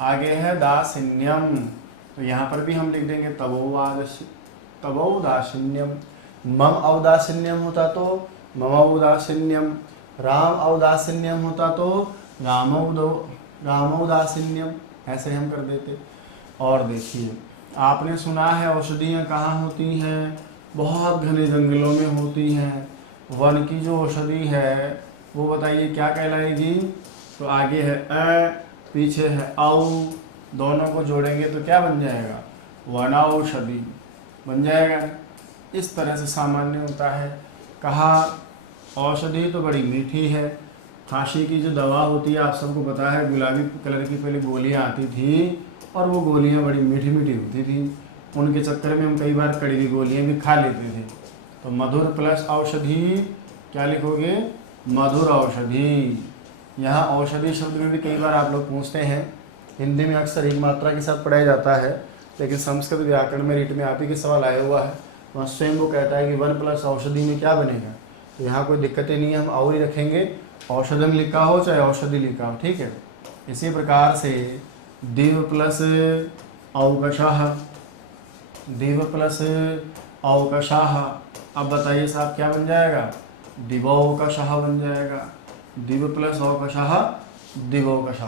आगे है दासिन्यम, तो यहाँ पर भी हम लिख देंगे तवौदासीन्यम। मम औदासीन्यम होता तो ममौदासीन्यम, राम औदासीन्यम होता तो रामौदासीन्यम, ऐसे हम कर देते। और देखिए आपने सुना है औषधियाँ कहाँ होती हैं, बहुत घने जंगलों में होती हैं। वन की जो औषधि है वो बताइए क्या कहलाएगी, तो आगे है अ, पीछे है औ, दोनों को जोड़ेंगे तो क्या बन जाएगा वनौषधि बन जाएगा। इस तरह से सामान्य होता है। कहा औषधि तो बड़ी मीठी है, खांसी की जो दवा होती है आप सबको पता है, गुलाबी कलर की पहले गोलियां आती थी और वो गोलियां बड़ी मीठी मीठी होती थी, उनके चक्कर में हम कई बार कड़वी गोलियां भी खा लेते थे। तो मधुर प्लस औषधि क्या लिखोगे मधुर औषधि। यहाँ औषधि शब्द में भी कई बार आप लोग पूछते हैं, हिंदी में अक्सर एक मात्रा के साथ पढ़ाया जाता है, लेकिन संस्कृत व्याकरण में रीट में आप ही के सवाल आया हुआ है, वहाँ स्वयं वो कहता है कि वन प्लस औषधि में क्या बनेगा। तो यहाँ कोई दिक्कतें नहीं है, हम और ही रखेंगे, औषधम लिखा हो चाहे औषधि लिखा हो, ठीक है। इसी प्रकार से दिव प्लस अवकशः, दिव प्लस अवकशः, अब बताइए साहब क्या बन जाएगा दिवौकशः बन जाएगा। दिव प्लस अवकशः दिवौकशः।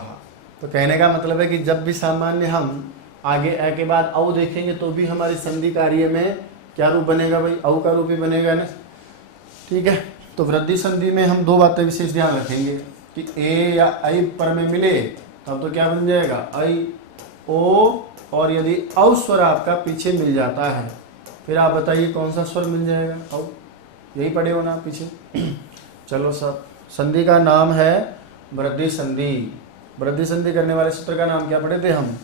तो कहने का मतलब है कि जब भी सामान्य हम आगे अ के बाद औ देखेंगे तो भी हमारी संधि कार्य में क्या रूप बनेगा भाई औ का रूप ही बनेगा ना, ठीक है। तो वृद्धि संधि में हम दो बातें विशेष ध्यान रखेंगे कि ए या ऐ पर में मिले तब तो क्या बन जाएगा ऐ ओ, और यदि औ स्वर आपका पीछे मिल जाता है फिर आप बताइए कौन सा स्वर मिल जाएगा औ, यही पढ़े हो ना पीछे। चलो सब, संधि का नाम है वृद्धि संधि। वृद्धि संधि करने वाले सूत्र का नाम क्या पढ़े थे हम,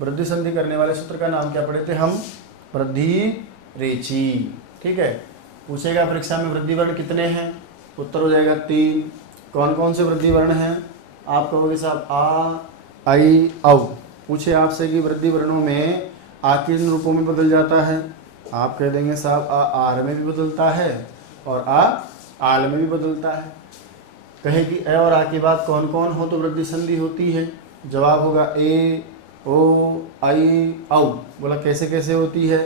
वृद्धि संधि करने वाले सूत्र का नाम क्या पढ़े थे हम वृद्धि रेची, ठीक है। पूछेगा परीक्षा में वृद्धि वर्ण कितने हैं, उत्तर हो जाएगा 3। कौन कौन से वृद्धि वर्ण हैं, आप कहोगे साहब आ ऐ औ, पूछे आपसे कि वृद्धि वर्णों में आ किन रूपों में बदल जाता है, आप कह देंगे साहब आ आर में भी बदलता है और आ आल में भी बदलता है। कहे कि ए और आ के बाद कौन कौन हो तो वृद्धि संधि होती है, जवाब होगा ए ओ आई औ। बोला कैसे कैसे होती है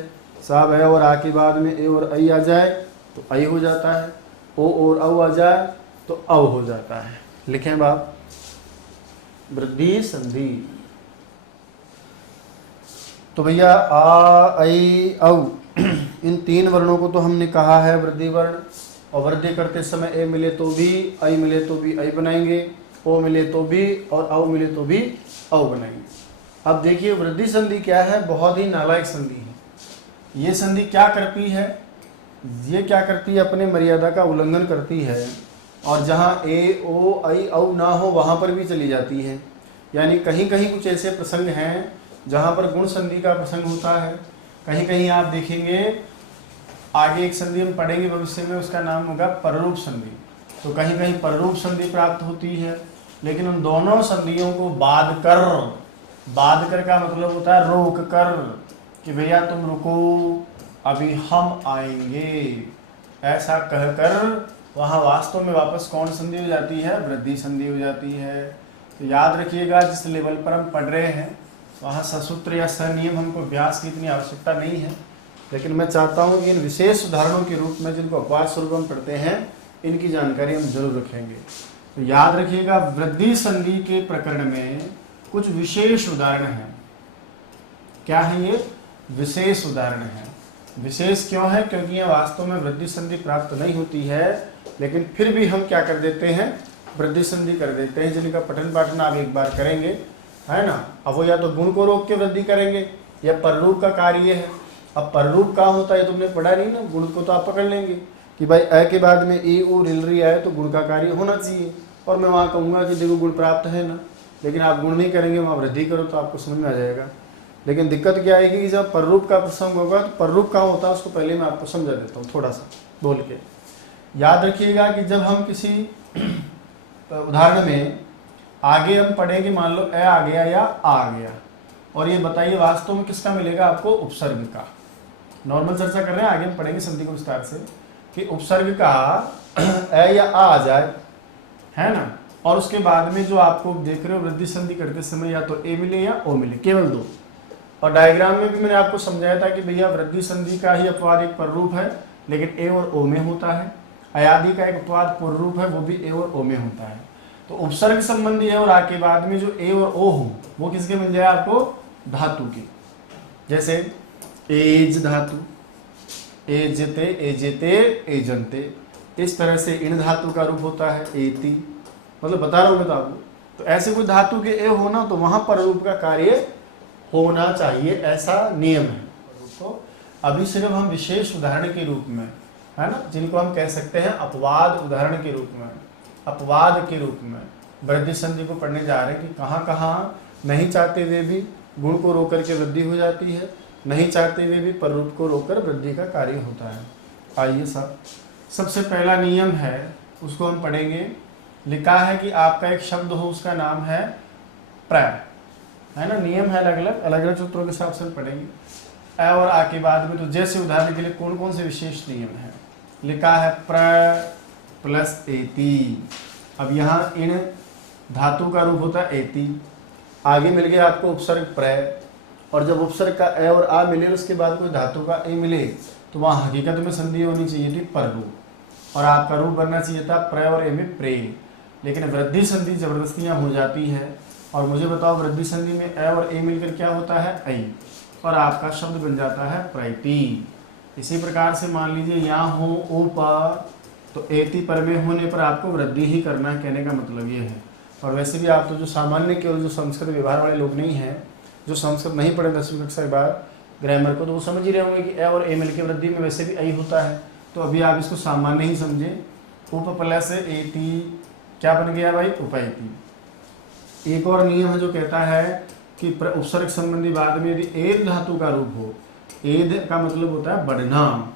साहब, ए और आ के बाद में ए और आई आ जाए तो आई हो जाता है, ओ और औ आ जाए तो औ हो जाता है। लिखें बाप, वृद्धि संधि। तो भैया आ आई औ इन तीन वर्णों को तो हमने कहा है वृद्धि वर्ण, और वृद्धि करते समय ए मिले तो भी, आई मिले तो भी आई बनाएंगे, ओ मिले तो भी और औ मिले तो भी औ बनाएंगे। अब देखिए वृद्धि संधि क्या है, बहुत ही नालायक संधि है। ये संधि क्या करती है, ये क्या करती है, अपने मर्यादा का उल्लंघन करती है, और जहाँ ए ओ आई औ ना हो वहाँ पर भी चली जाती है। यानी कहीं कहीं कुछ ऐसे प्रसंग हैं जहाँ पर गुण संधि का प्रसंग होता है, कहीं कहीं आप देखेंगे आगे एक संधि हम पढ़ेंगे भविष्य में, उसका नाम होगा पररूप संधि। तो कहीं कहीं पररूप संधि प्राप्त होती है, लेकिन उन दोनों संधियों को बाध कर का मतलब होता है रोक कर, कि भैया तुम रुको अभी हम आएंगे, ऐसा कहकर वहाँ वास्तव में वापस कौन संधि हो जाती है, वृद्धि संधि हो जाती है। तो याद रखिएगा जिस लेवल पर हम पढ़ रहे हैं वहाँ ससूत्र या सनियम हमको अभ्यास की इतनी आवश्यकता नहीं है, लेकिन मैं चाहता हूँ कि इन विशेष उदाहरणों के रूप में जिनको अपवाद स्वरूप हम पढ़ते हैं इनकी जानकारी हम जरूर रखेंगे। तो याद रखिएगा वृद्धि संधि के प्रकरण में कुछ विशेष उदाहरण हैं। क्या है ये? विशेष उदाहरण है। विशेष क्यों है? क्योंकि यह वास्तव में वृद्धि संधि प्राप्त नहीं होती है, लेकिन फिर भी हम क्या कर देते हैं, वृद्धि संधि कर देते हैं, जिनका पठन पाठन आप एक बार करेंगे, है ना। अब वो या तो गुण को रोक के वृद्धि करेंगे या पररूप का कार्य है। अब पररूप कहाँ होता है तुमने पढ़ा नहीं ना, गुण को तो आप पकड़ लेंगे कि भाई अ के बाद में ए ओ रिलरी आए तो गुण का कार्य होना चाहिए, और मैं वहाँ कहूँगा कि देखो गुण प्राप्त है ना, लेकिन आप गुण नहीं करेंगे, वहाँ वृद्धि करो तो आपको समझ में आ जाएगा। लेकिन दिक्कत क्या आएगी कि जब पररूप का प्रसंग होगा तो पररूप कहाँ होता है उसको पहले मैं आपको समझा देता हूँ थोड़ा सा बोल के। याद रखिएगा कि जब हम किसी उदाहरण में आगे हम पढ़ेंगे, मान लो ए आ गया या आ गया, और ये बताइए वास्तव में किसका मिलेगा आपको, उपसर्ग का। नॉर्मल चर्चा कर रहे हैं, आगे हम पढ़ेंगे संधि को विस्तार से, कि उपसर्ग का ए या आ जाए, है ना, और उसके बाद में जो आपको देख रहे हो वृद्धि संधि करते समय या तो ए मिले या ओ मिले, केवल दो। और डायग्राम में भी मैंने आपको समझाया था कि भैया वृद्धि संधि का ही अपवाद एक पररूप है, लेकिन ए और ओ में होता है। अयादि का एक अपवाद पूर्वरूप है, वो भी ए और ओ में होता है। तो उपसर्ग संबंधी है और आ के बाद में जो ए और ओ हो वो किसके मिल जाए आपको, धातु के। जैसे एज धातु, एजते एजेते एजंते, इस तरह से इन धातु का रूप होता है एति, मतलब बता रहा हूँ मैं तो आपको। तो ऐसे कोई धातु के ए होना तो वहां पर रूप का कार्य होना चाहिए, ऐसा नियम है। तो अभी सिर्फ हम विशेष उदाहरण के रूप में, है ना, जिनको हम कह सकते हैं अपवाद उदाहरण के रूप में, अपवाद के रूप में वृद्धि संधि को पढ़ने जा रहे हैं कि कहाँ कहाँ नहीं चाहते हुए भी गुण को रोक करके वृद्धि हो जाती है, नहीं चाहते हुए भी पररूप को रोककर वृद्धि का कार्य होता है। आइए साहब, सबसे पहला नियम है उसको हम पढ़ेंगे। लिखा है कि आपका एक शब्द हो, उसका नाम है प्र, है ना। नियम है अलग अलग सूत्रों के हिसाब से हम पढ़ेंगे। अ और आ के बाद में तो जैसे उदाहरण के लिए कौन कौन से विशेष नियम है। लिखा है प्र प्लस एति। अब यहाँ इन धातु का रूप होता है एति, आगे मिल गया आपको उपसर्ग प्र, और जब उपसर्ग का ए और आ मिले उसके बाद कोई धातु का ए मिले तो वहाँ हकीकत में संधि होनी चाहिए थी पररूप, और आपका रूप बनना चाहिए था प्र और ए में प्रे। लेकिन वृद्धि संधि जबरदस्तियाँ हो जाती है, और मुझे बताओ वृद्धि संधि में ए और ए मिलकर क्या होता है, ऐ, और आपका शब्द बन जाता है प्रैति। इसी प्रकार से मान लीजिए यहाँ हो ऊपर, तो एति पर में होने पर आपको वृद्धि ही करना है, कहने का मतलब ये है। और वैसे भी आप तो जो सामान्य केवल जो संस्कृत व्यवहार वाले लोग नहीं हैं, जो संस्कृत नहीं पढ़े 10वीं कक्षा के बाद ग्रामर को, तो वो समझ ही रहे होंगे कि ए और ए मिल के वृद्धि में वैसे भी ऐ होता है। तो अभी आप इसको सामान्य ही समझे। उप प्लस एति क्या बन गया भाई, उपैति। एक और नियम है जो कहता है कि उपसर्ग संबंधी बाद में यदि एद धातु का रूप हो, एद का मतलब होता है बढ़ना,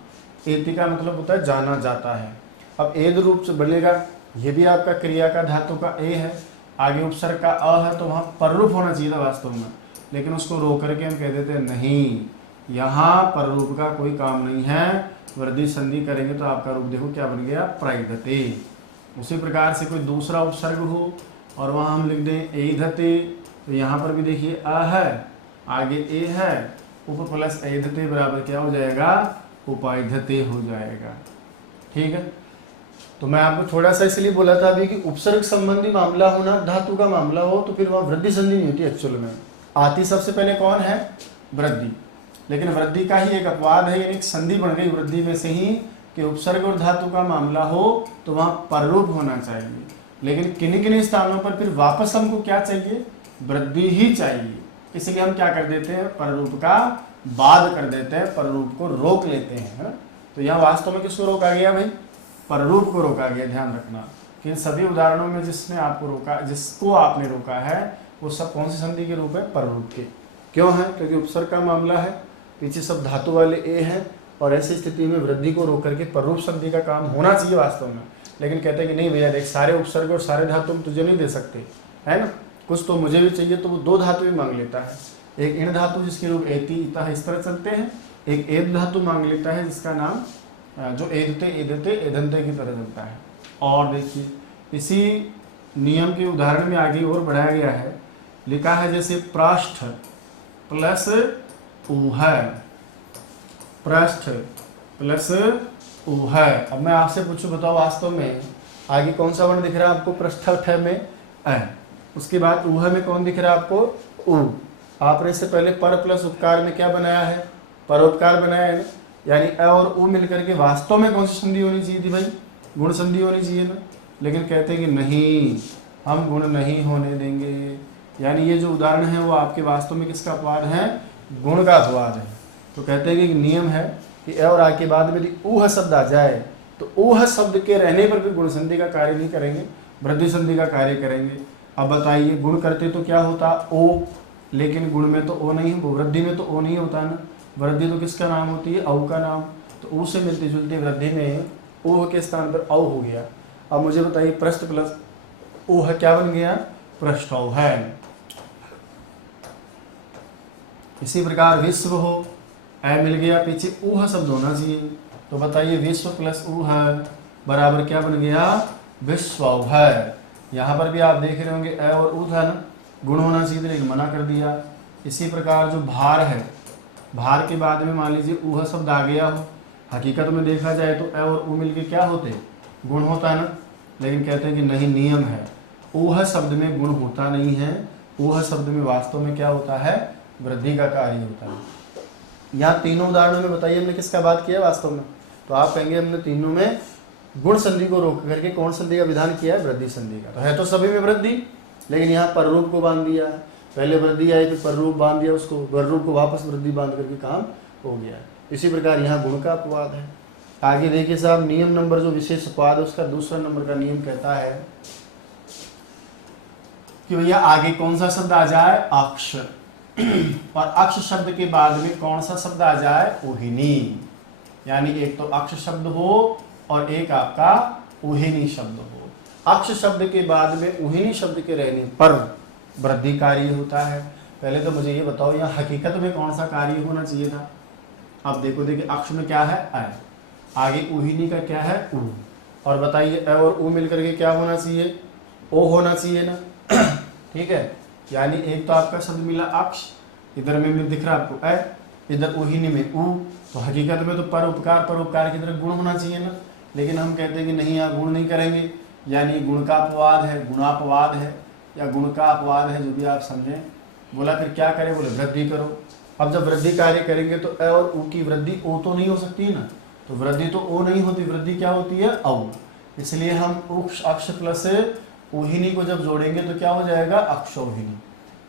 एति का मतलब होता है जाना जाता है। अब एद रूप से बनेगा, ये भी आपका क्रिया का धातु का ए है, आगे उपसर्ग का अ है, तो वहाँ पररूप होना चाहिए था वास्तव में। लेकिन उसको रोक करके हम कह देते हैं नहीं, यहाँ पर रूप का कोई काम नहीं है, वृद्धि संधि करेंगे तो आपका रूप देखो क्या बन गया, प्राइधते। उसी प्रकार से कोई दूसरा उपसर्ग हो और वहाँ हम लिख दें एधते, तो यहाँ पर भी देखिए अ है, आगे ए है, उप प्लस एधते बराबर क्या हो जाएगा, उपाइधते हो जाएगा। ठीक है, तो मैं आपको थोड़ा सा इसलिए बोला था अभी कि उपसर्ग संबंधी मामला होना, धातु का मामला हो तो फिर वहाँ वृद्धि संधि नहीं होती। एक्चुअल में आती सबसे पहले कौन है, वृद्धि, लेकिन वृद्धि का ही एक अपवाद है, यानी एक संधि बन गई वृद्धि में से ही कि उपसर्ग और धातु का मामला हो तो वहाँ पररूप होना चाहिए, लेकिन किन्हीं किन्हीं स्थानों पर फिर वापस हमको क्या चाहिए, वृद्धि ही चाहिए। इसलिए हम क्या कर देते हैं, पररूप का बाद कर देते हैं, पररूप को रोक लेते हैं, है ना। तो यहाँ वास्तव में किसको रोका गया भाई, पररूप को रोका गया। ध्यान रखना कि इन सभी उदाहरणों में जिसने आपको रोका, जिसको आपने रोका है वो सब कौन सी संधि के रूप है, पररूप के। क्यों है, क्योंकि उपसर्ग का मामला है, पीछे सब धातु वाले ए हैं, और ऐसी स्थिति में वृद्धि को रोक करके पररूप संधि का काम होना चाहिए वास्तव में। लेकिन कहते हैं कि नहीं भैया देख, सारे उपसर्ग और सारे धातु हम तुझे नहीं दे सकते, है ना, कुछ तो मुझे भी चाहिए, तो वो दो धातु भी मांग लेता है। एक इन धातु जिसके रूप एति इता इस तरह चलते हैं, एक एद धातु मांग लेता है जिसका नाम जो एदते एदते एदंते की तरह चलता है। और देखिए इसी नियम के उदाहरण में आगे और बढ़ाया गया है, लिखा है जैसे पृष्ठ प्लस ऊह, पृष्ठ प्लस ऊह। अब मैं आपसे पूछूं, बताओ वास्तव में आगे कौन सा वर्ण दिख रहा है आपको, पृष्ठ में अ, उसके बाद ऊह में कौन दिख रहा है आपको, ऊ। आपने इससे पहले पर प्लस उपकार में क्या बनाया है, परोपकार बनाया है ना, यानी अ और उ मिलकर के वास्तव में कौन सी संधि होनी चाहिए थी भाई, गुण संधि होनी चाहिए ना। लेकिन कहते हैं कि नहीं, हम गुण नहीं होने देंगे, यानी ये जो उदाहरण है वो आपके वास्तव में किसका अपवाद है, गुण का अपवाद है। तो कहते हैं कि नियम है कि अ और आ के बाद में यदि ऊह शब्द आ जाए तो ऊह शब्द के रहने पर भी गुण संधि का कार्य नहीं करेंगे, वृद्धि संधि का कार्य करेंगे। अब बताइए, गुण करते तो क्या होता, ओ, लेकिन गुण में तो ओ नहीं, वृद्धि में तो ओ नहीं होता ना, वृद्धि तो किसका नाम होती है, औ का नाम। तो ऊ से मिलती जुलती वृद्धि में ऊह के स्थान पर औ हो गया। अब मुझे बताइए, पृष्ठ प्लस ऊह क्या बन गया, पृष्ठौह है। इसी प्रकार विश्व हो, अ मिल गया, पीछे ऊह शब्द होना चाहिए, तो बताइए विश्व प्लस ऊह बराबर क्या बन गया, विश्वौह। यहाँ पर भी आप देख रहे होंगे अ और ऊ था ना, गुण होना चाहिए, लेकिन मना कर दिया। इसी प्रकार जो भार है, भार के बाद में मान लीजिए ऊह शब्द आ गया हो, हकीकत में देखा जाए तो अ और ऊ मिलके क्या होते, गुण होता है ना, लेकिन कहते हैं कि नहीं, नियम है, ऊह शब्द में गुण होता नहीं है, ऊह शब्द में वास्तव में क्या होता है, वृद्धि का कार्य होता है। यहाँ तीनों उदाहरणों में बताइए हमने किसका बात किया वास्तव में, तो आप कहेंगे हमने तीनों में गुण संधि को रोक करके कौन संधि का विधान किया है, वृद्धि संधि का। तो है तो सभी में वृद्धि, लेकिन यहाँ पररूप को बांध दिया है, पहले वृद्धि आई फिर पररूप बांध दिया उसको, पररूप को वापस वृद्धि बांध करके काम हो गया। इसी प्रकार यहाँ गुण का अपवाद है। आगे देखिए साहब, नियम नंबर जो विशेष अपवाद है उसका दूसरा नंबर का नियम कहता है कि भैया आगे कौन सा शब्द आ जाए, अक्ष, और अक्ष शब्द के बाद में कौन सा शब्द आ जाए, ऊहिनी। यानी एक तो अक्ष शब्द हो और एक आपका ऊहिनी शब्द हो। अक्ष शब्द के बाद में ऊहिनी शब्द के रहने पर वृद्धि कार्य होता है। पहले तो मुझे ये बताओ, यहाँ हकीकत में कौन सा कार्य होना चाहिए था। अब देखो देखिए, अक्ष में क्या है, अ, आगे ऊहिनी का क्या है, ऊ, और बताइए अ और ऊ मिलकर के क्या होना चाहिए, ओ होना चाहिए ना। ठीक है, यानी एक तो आपका शब्द मिला अक्ष, इधर में दिख रहा आपको अ, इधर ऊहिनी में ऊ, तो हकीकत में तो पर उपकार की तरह गुण होना चाहिए ना। लेकिन हम कहते हैं कि नहीं, यहाँ गुण नहीं करेंगे, यानी गुण का अपवाद है, गुणापवाद है या गुण का अपवाद है, जो भी आप समझें। बोला फिर क्या करें, बोले वृद्धि करो। अब जब वृद्धि कार्य करेंगे तो अ और ऊ की वृद्धि ओ तो नहीं हो सकती ना, तो वृद्धि तो ओ नहीं होती, वृद्धि क्या होती है, औ। इसलिए हम अक्ष प्लस ऊहिनी को जब जोड़ेंगे तो क्या हो जाएगा, अक्षौहिनी।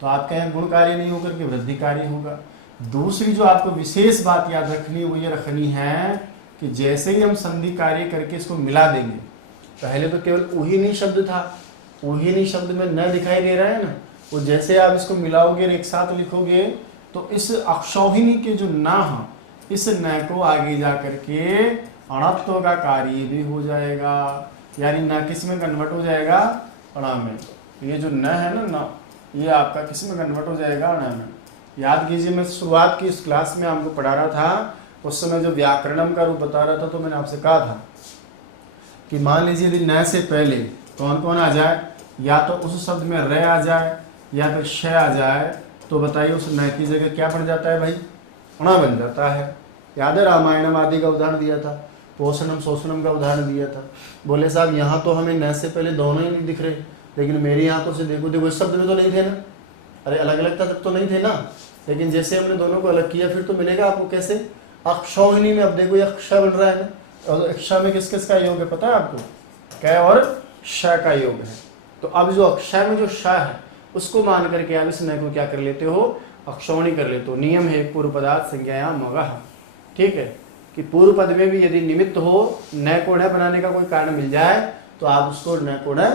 तो आपके यहाँ गुण कार्य नहीं होकर के वृद्धि कार्य होगा। दूसरी जो आपको विशेष बात याद रखनी, वो ये रखनी है कि जैसे ही हम संधि कार्य करके इसको मिला देंगे, पहले तो केवल ऊहिनी शब्द था, ऊहिनी शब्द में न दिखाई दे रहा है ना, वो जैसे आप इसको मिलाओगे और एक साथ लिखोगे तो इस अक्षौहिणी के जो न है, इस न को आगे जा करके अणत्व का कार्य भी हो जाएगा, यानी न किस में कन्वर्ट हो जाएगा, अण में। ये जो न है ना, न, ये आपका किस में कन्वर्ट हो जाएगा, अण में। याद कीजिए, मैं शुरुआत की इस क्लास में आपको पढ़ा रहा था, उस समय जो व्याकरणम का रूप बता रहा था, तो मैंने आपसे कहा था कि मान लीजिए यदि न से पहले कौन कौन आ जाए, या तो उस शब्द में र आ जाए या फिर श आ जाए, तो बताइए उस न की जगह क्या बन जाता है भाई, ण बन जाता है। याद है रामायणम आदि का उदाहरण दिया था, पोषणम शोषणम का उदाहरण दिया था। बोले साहब यहाँ तो हमें न से पहले दोनों ही नहीं दिख रहे, लेकिन मेरी आंखों से देखो देखो इस शब्द में तो नहीं थे ना, अरे अलग अलग तक तो नहीं थे ना, लेकिन जैसे हमने दोनों को अलग किया फिर तो मिलेगा आपको कैसे, अक्षौहिणी में अब देखो ये अक्ष बन रहा है ना, और अक्ष में किस किस का योग है पता है आपको, क और श का योग है। तो अब जो अक्षय में जो श है उसको मान करके आप इस न को क्या कर लेते हो, अक्षौहिणी कर लेते हो। नियम है पूर्व पदार्थ संज्ञाया मगह, ठीक है, कि पूर्व पद में भी यदि निमित्त हो न को न बनाने का कोई कारण मिल जाए तो आप उसको न को न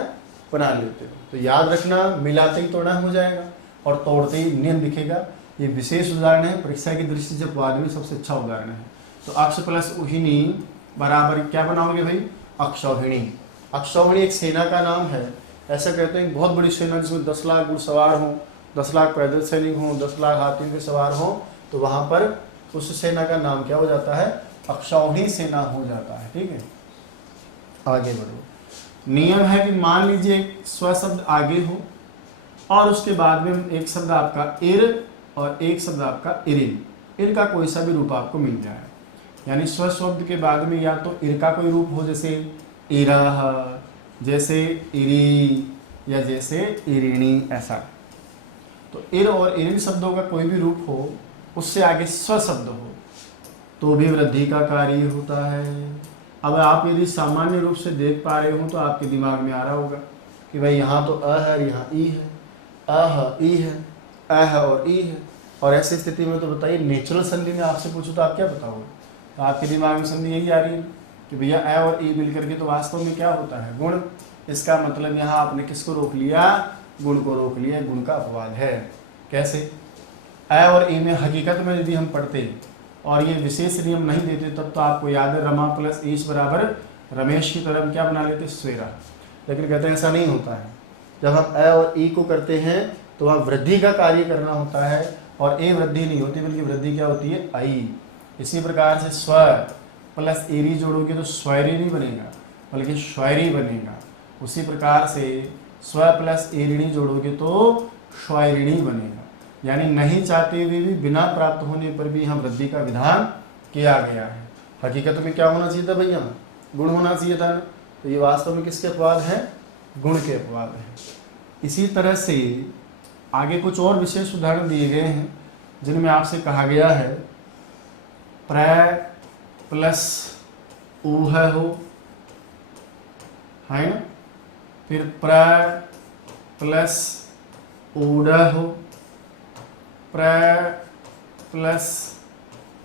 बना लेते हो। तो याद रखना, मिलाते ही तो न हो जाएगा और तोड़ते ही नियम दिखेगा। ये विशेष उदाहरण है, परीक्षा की दृष्टि से अपवाद में सबसे अच्छा उदाहरण है। तो अक्ष प्लस उहिनी बराबर क्या बनाओगे भाई, अक्षौहिणी। अक्षौहिणी एक सेना का नाम है, ऐसा कहते हैं बहुत बड़ी सेना जिसमें 10 लाख घुड़सवार हों, 10 लाख पैदल सैनिक हों, 10 लाख हाथियों के सवार हों, तो वहाँ पर उस सेना का नाम क्या हो जाता है, अक्षौहिणी सेना हो जाता है। ठीक है, आगे बढ़ो। नियम है कि मान लीजिए एक स्व शब्द आगे हो और उसके बाद में एक शब्द आपका इर और एक शब्द आपका इरिन, इर का कोई सा भी रूप आपको मिल जाए, यानी स्व शब्द के बाद में या तो इर का कोई रूप हो, जैसे इरह, जैसे इरी, या जैसे इरिणी, ऐसा। तो इर और इरिन शब्दों का कोई भी रूप हो, उससे आगे स्व शब्द हो तो भी वृद्धि का कार्य होता है। अब आप यदि सामान्य रूप से देख पा रहे हो तो आपके दिमाग में आ रहा होगा कि भाई यहाँ तो अ है, यहाँ ई है, अह ई है, अह और ई है, और ऐसी स्थिति में तो बताइए नेचुरल संधि में आपसे पूछो तो आप क्या बताओगे, तो आपके दिमाग में संधि यही आ रही है कि भैया अ और ई मिल करके तो वास्तव में क्या होता है, गुण। इसका मतलब यहाँ आपने किसको रोक लिया, गुण को रोक लिया, गुण का अपवाद है। कैसे, अ और ई में हकीकत में यदि हम पढ़ते और ये विशेष नियम नहीं देते तब तो आपको याद है रमा प्लस ईश बराबर रमेश की तरह क्या बना लेते, स्वेरा। लेकिन कहते हैं ऐसा नहीं होता है, जब हम अ और ई को करते हैं तो वहाँ वृद्धि का कार्य करना होता है, और ए वृद्धि नहीं होती बल्कि वृद्धि क्या होती है, आई। इसी प्रकार से स्व प्लस एरी जोड़ोगे तो स्वैरी नहीं बनेगा बल्कि स्वैरी बनेगा। उसी प्रकार से स्व प्लस एरिणी जोड़ोगे तो स्वैरिणी बनेगा। यानी नहीं चाहते हुए भी बिना प्राप्त होने पर भी यहाँ वृद्धि का विधान किया गया है। हकीकत में क्या होना चाहिए था भैया, गुण होना चाहिए था ना, तो ये वास्तव में किसके अपवाद है, गुण के अपवाद है। इसी तरह से आगे कुछ और विशेष उदाहरण दिए गए हैं जिनमें आपसे कहा गया है प्र प्लस ऊह हो, है ना, फिर प्र प्लस ऊढ़ हो, प्र प्लस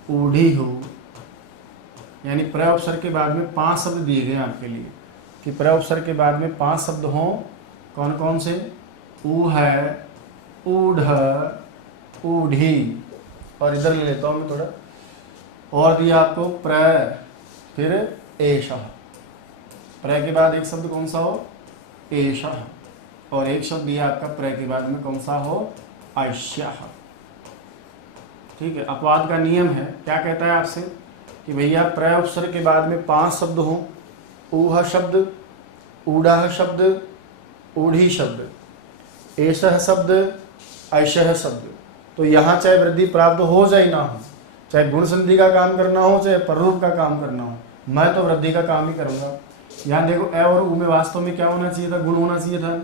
ऊढ़ी हो, यानी प्र उपसर्ग के बाद में 5 शब्द दिए गए आपके लिए कि प्र उपसर्ग के बाद में 5 शब्द हों। कौन कौन से, ऊह, ऊढ़, ऊढ़ी, और इधर ले लेता हूँ मैं थोड़ा और दिया आपको प्र, फिर एषः, प्र के बाद एक शब्द कौन सा हो, एषः, और एक शब्द दिया आपका प्र के बाद में कौन सा हो, ऐष्यः। ठीक है, अपवाद का नियम है, क्या कहता है आपसे कि भैया प्र उपसर्ग के बाद में 5 शब्द हों, ऊह शब्द, ऊढ़ः शब्द, ऊढ़ी शब्द, एषः शब्द, ऐषः शब्द, तो यहाँ चाहे वृद्धि प्राप्त हो जाए ना हो, चाहे गुण संधि का काम करना हो चाहे पररूप का काम करना हो, मैं तो वृद्धि का काम ही करूँगा। यहाँ देखो अ और उ में वास्तव में क्या होना चाहिए था, गुण होना चाहिए था।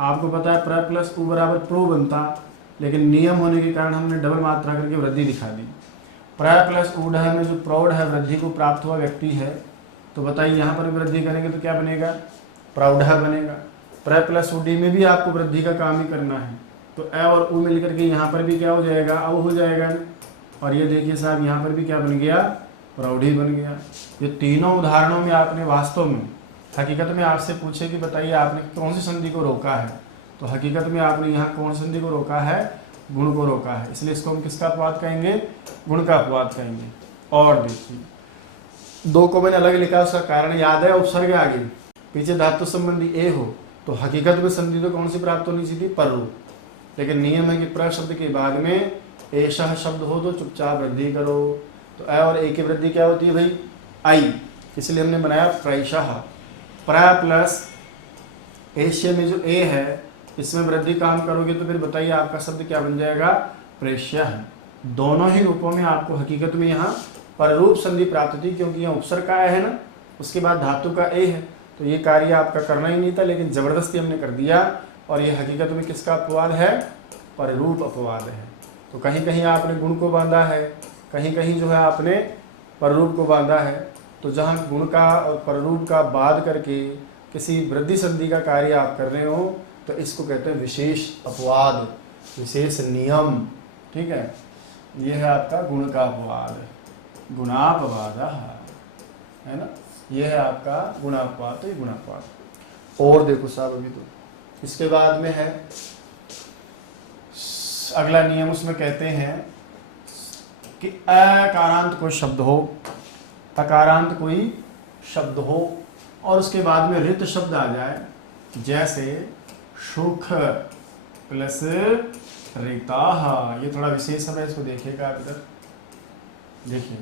आपको पता है प्र प्लस उ बराबर प्रो बनता, लेकिन नियम होने के कारण हमने डबल मात्रा करके वृद्धि दिखा दी। प्र प्लस ऊढ़ में जो प्रौढ़ है, वृद्धि को प्राप्त हुआ व्यक्ति है, तो बताइए यहाँ पर वृद्धि करेंगे तो क्या बनेगा, प्रौढ़ बनेगा। प्र प्लस ऊढ़ी में भी आपको वृद्धि का काम ही करना है, तो अ और उ मिलकर के यहाँ पर भी क्या हो जाएगा, अब हो जाएगा ना। और ये देखिए साहब यहाँ पर भी क्या बन गया, प्रौढ़ी बन गया। ये तीनों उदाहरणों में आपने वास्तव में हकीकत में आपसे पूछे कि बताइए आपने कौन सी संधि को रोका है, तो हकीकत में आपने यहाँ कौन सी संधि को रोका है, गुण को रोका है, इसलिए इसको हम किसका अपवाद कहेंगे, गुण का अपवाद कहेंगे। और देखिए 2 को मैंने अलग लिखा, उसका कारण याद है, उपसर्ग आगे पीछे धातु संबंधी ए हो तो हकीकत में संधि तो कौन सी प्राप्त होनी चाहिए थी, पररूप, लेकिन नियम है कि प्र शब्द के बाद में एशः शब्द हो तो चुपचाप वृद्धि करो। तो अ और ए की वृद्धि क्या होती है भाई? आई, इसलिए हमने बनाया प्रैशः। प्र प्लस एशिया में जो ए है इसमें वृद्धि काम करोगे तो फिर बताइए आपका शब्द क्या बन जाएगा? प्रेष्यः। दोनों ही रूपों में आपको हकीकत में यहाँ पररूप संधि प्राप्त थी, क्योंकि यहाँ उपसर्ग का है ना, उसके बाद धातु का ए है, तो ये कार्य आपका करना ही नहीं था, लेकिन जबरदस्ती हमने कर दिया। और ये हकीकत में किसका अपवाद है? पररूप अपवाद है। तो कहीं कहीं आपने गुण को बांधा है, कहीं कहीं जो है आपने पररूप को बांधा है। तो जहाँ गुण का और पररूप का बाध करके किसी वृद्धि संधि का कार्य आप कर रहे हो तो इसको कहते हैं विशेष अपवाद, विशेष नियम। ठीक है, यह है आपका गुण का अपवाद, गुणापवाद है ना, यह है आपका गुणापवाद। तो ये गुणापवाद। और देखो साहब, अभी तो इसके बाद में है अगला नियम, उसमें कहते हैं कि अकारांत कोई शब्द हो, अकारांत कोई शब्द हो और उसके बाद में रित शब्द आ जाए, जैसे सुख प्लस रिताः। ये थोड़ा विशेष है, इसको देखिएगा आप इधर देखिए।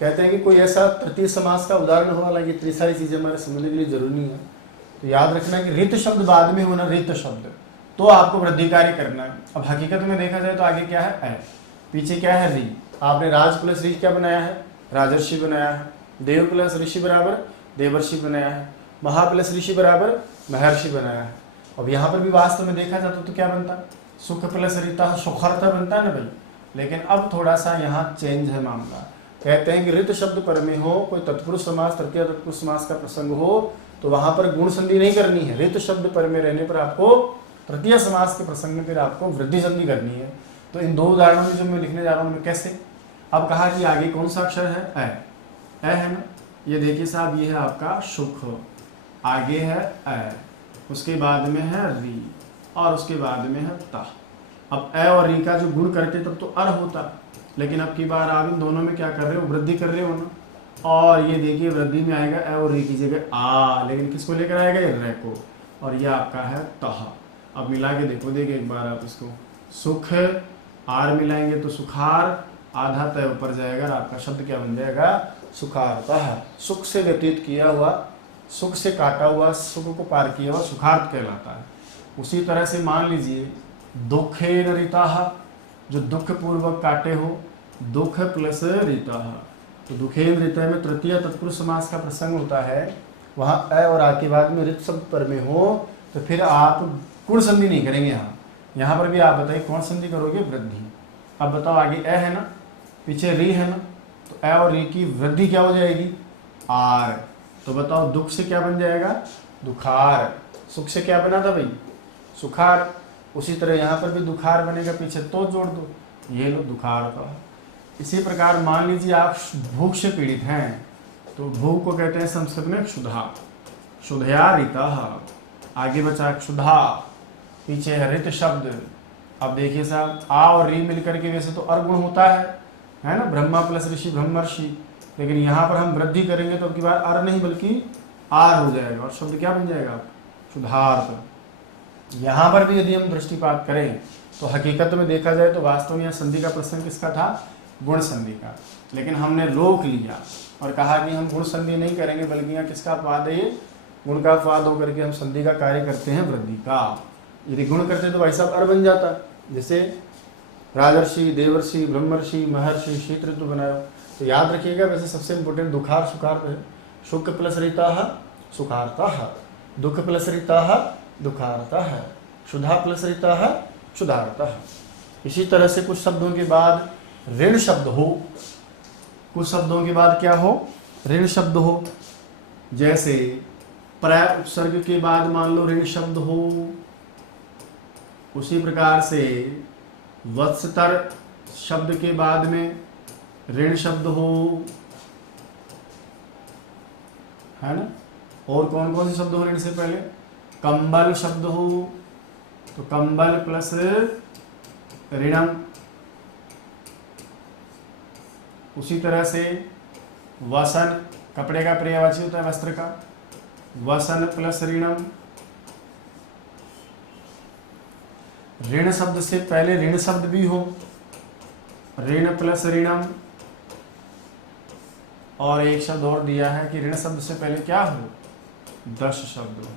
कहते हैं कि कोई ऐसा तृतीय समास का उदाहरण हो, हालांकि इतनी सारी चीजें हमारे समझने के लिए जरूरी नहीं है, तो याद रखना है कि रित शब्द बाद में होना, रित शब्द तो आपको वृद्धि कार्य करना है। अब हकीकत में देखा जाए तो आगे क्या है? पीछे क्या है? री। आपने राज प्लस ऋषि क्या बनाया है? राजर्षि बनाया है। देव प्लस ऋषि बराबर देवर्षि बनाया है। महा प्लस ऋषि बराबर महर्षि बनाया है। अब यहाँ पर भी वास्तव में देखा जाता तो क्या बनता? सुख प्लस रीता सुखर्ता बनता है ना भाई। लेकिन अब थोड़ा सा यहाँ चेंज है मामला। कहते हैं कि ऋत शब्द पर में हो, कोई तत्पुरुष समास तृतीय तत्पुरुष समास का प्रसंग हो, तो वहां पर गुण संधि नहीं करनी है। ऋत शब्द पर में रहने पर आपको तृतीय समास के प्रसंग में फिर आपको वृद्धि संधि करनी है। तो इन दो उदाहरणों में जो मैं लिखने जा रहा हूँ, कैसे? अब कहा कि आगे कौन सा अक्षर है? अ है ना। ये देखिए साहब, ये है आपका सुख, आगे है अ, उसके बाद में है री और उसके बाद में है ता। अब अ और री का जो गुण करते तब तो अर होता, लेकिन अब की बार आप इन दोनों में क्या कर रहे हो? वृद्धि कर रहे हो ना। और ये देखिए वृद्धि में आएगा अ और री की जगह आ, लेकिन किसको लेकर आएगा? रे को। और ये आपका है तह। अब मिला के देखो, देखिए एक बार आप इसको, सुख आर मिलाएंगे तो सुखार, आधा तय ऊपर जाएगा और आपका शब्द क्या बन जाएगा? सुखार्तः। सुख से व्यतीत किया हुआ, सुख से काटा हुआ, सुख को पार किया हुआ सुखार्थ कहलाता है। उसी तरह से मान लीजिए दुखेन ऋताः, जो दुख पूर्वक काटे हो, दुख प्लस ऋताः। तो दुखेन ऋतः में तृतीय तत्पुरुष समास का प्रसंग होता है, वहाँ अ और आ के बाद में ऋत शब्द पर में हो तो फिर आप गुण संधि नहीं करेंगे। यहाँ पर भी आप बताइए कौन संधि करोगे? वृद्धि। अब बताओ, आगे अ है ना, पीछे री है ना, तो अ और री की वृद्धि क्या हो जाएगी? आर। तो बताओ दुख से क्या बन जाएगा? दुखार। सुख से क्या बना था भाई? सुखार। उसी तरह यहाँ पर भी दुखार बनेगा, पीछे तो जोड़ दो, ये लो दुखार का। इसी प्रकार मान लीजिए आप भूख से पीड़ित हैं, तो भूख को कहते हैं संस्कृत में क्षुधा, क्षुधया ऋतः। आगे बचा क्षुधा, पीछे है ऋत शब्द। अब देखिए साहब, आ और री मिलकर के वैसे तो अर्गुण होता है ना, ब्रह्मा प्लस ऋषि ब्रह्मर्षि, लेकिन यहाँ पर हम वृद्धि करेंगे तो अब की बार अर नहीं बल्कि आर हो जाएगा और शब्द क्या बन जाएगा? क्षुधार्थ। यहाँ पर भी यदि हम दृष्टिपात करें तो हकीकत में देखा जाए तो वास्तव में यहाँ संधि का प्रसंग किसका था? गुण संधि का। लेकिन हमने रोक लिया और कहा कि हम गुण संधि नहीं करेंगे, बल्कि यहाँ किसका अपवाद है? ये गुण का अपवाद होकर के हम संधि का कार्य करते हैं वृद्धि का। यदि गुण करते तो भाई साहब अर बन जाता, जैसे राजर्षि, देवर्षि, ब्रह्मर्षि, महर्षि, शीत ऋतु बनाओ। तो याद रखिएगा, वैसे सबसे इंपोर्टेंट दुखार सुखार्थ है। सुख प्लस ऋताः सुखार्तः, दुख प्लस ऋताः दुखार्तः, क्षुधा प्लस ऋताः क्षुधार्तः। इसी तरह से कुछ शब्दों के बाद ऋण शब्द हो, कुछ शब्दों के बाद क्या हो? ऋण शब्द हो। जैसे प्र उपसर्ग के बाद मान लो ऋण शब्द हो, उसी प्रकार से वत्सतर शब्द के बाद में ऋण शब्द हो, है ना। और कौन कौन से शब्द हो ऋण से पहले? कंबल शब्द हो, तो कंबल प्लस ऋणम। उसी तरह से वसन, कपड़े का पर्यायवाची होता है वस्त्र का, वसन प्लस ऋणम। ऋण शब्द से पहले ऋण शब्द भी हो, ऋण प्लस ऋणम, और एक शब्द और दिया है कि ऋण शब्द से पहले क्या हो, 10 शब्द हो,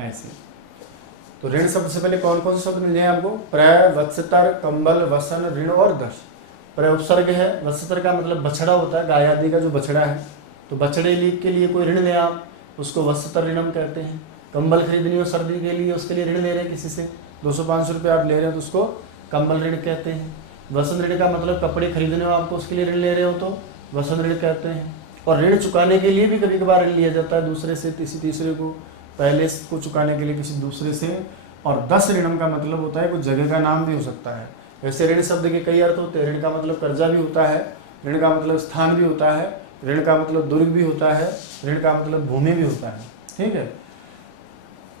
ऐसे। तो ऋण शब्द से पहले कौन कौन से शब्द मिल जाए आपको, प्र, वत्सतर, कंबल, वसन, ऋण और दश। प्र उपसर्ग है, वत्सतर का मतलब बछड़ा होता है, गाय आदि का जो बछड़ा है, तो बछड़े के लिए कोई ऋण ले आप, उसको वत्सतर ऋणम कहते हैं। कंबल खरीदनी हो सर्दी के लिए, उसके लिए ऋण ले रहे हैं किसी से, 200-500 रुपये आप ले रहे हो तो उसको कंबल ऋण कहते हैं। वसन ऋण का मतलब कपड़े खरीदने हो आपको, उसके लिए ऋण ले रहे हो तो वसन ऋण कहते हैं। और ऋण चुकाने के लिए भी कभी कभार ऋण लिया जाता है दूसरे से, तीसरे को, पहले को चुकाने के लिए किसी दूसरे से। और 10 ऋणम का मतलब होता है कुछ जगह का नाम भी हो सकता है। वैसे ऋण शब्द के कई अर्थ होते हैं, ऋण का मतलब कर्जा भी होता है, ऋण का मतलब स्थान भी होता है, ऋण का मतलब दुर्ग भी होता है, ऋण का मतलब भूमि भी होता है, ठीक है।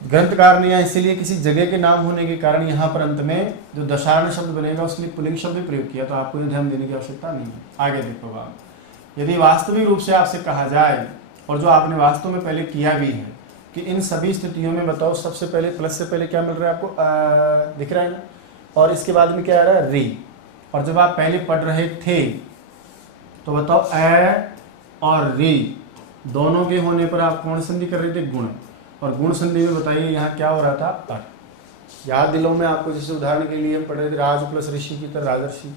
ग्रंथकार ने यहाँ इसीलिए किसी जगह के नाम होने के कारण यहाँ पर अंत में जो दशार्ण शब्द बनेगा उसके लिए पुल्लिंग शब्द भी प्रयोग किया, तो आपको ये ध्यान देने की आवश्यकता नहीं है। आगे देखो आप, यदि वास्तविक रूप से आपसे कहा जाए, और जो आपने वास्तव में पहले किया भी है, कि इन सभी स्थितियों में बताओ सबसे पहले प्लस से पहले क्या मिल रहा है आपको, दिख रहा है ना, और इसके बाद में क्या आ रहा है, री। और जब आप पहले पढ़ रहे थे तो बताओ ए और री दोनों के होने पर आप कौन संधि कर रहे थे, गुण। और गुण संधि में बताइए यहाँ क्या हो रहा था, अर। याद दिलों में आपको, जैसे उदाहरण के लिए हम पढ़ रहे थे राज प्लस ऋषि की तरह राजर्षि।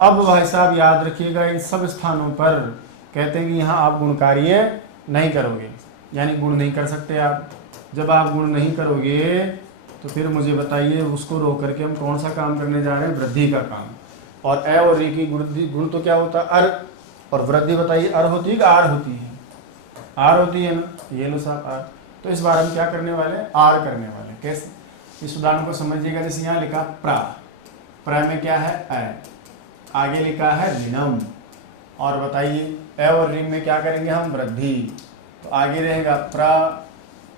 अब भाई साहब याद रखिएगा, इन सब स्थानों पर कहते हैं कि यहाँ आप गुण कार्य नहीं करोगे, यानी गुण नहीं कर सकते आप। जब आप गुण नहीं करोगे तो फिर मुझे बताइए उसको रोक करके हम कौन सा काम करने जा रहे हैं, वृद्धि का काम। और ए और री की गुण तो क्या होता है, अर। और वृद्धि बताइए अर होती है कि आर होती है, आर होती है ना, ये लो साहब आर। तो इस बार हम क्या करने वाले हैं, आर करने वाले हैं। कैसे, इस उदाहरण को समझिएगा। जैसे यहाँ लिखा प्रा, प्रा में क्या है, ए, आगे लिखा है ऋणम, और बताइए ए और री में क्या करेंगे हम, वृद्धि, तो आगे रहेगा प्रा।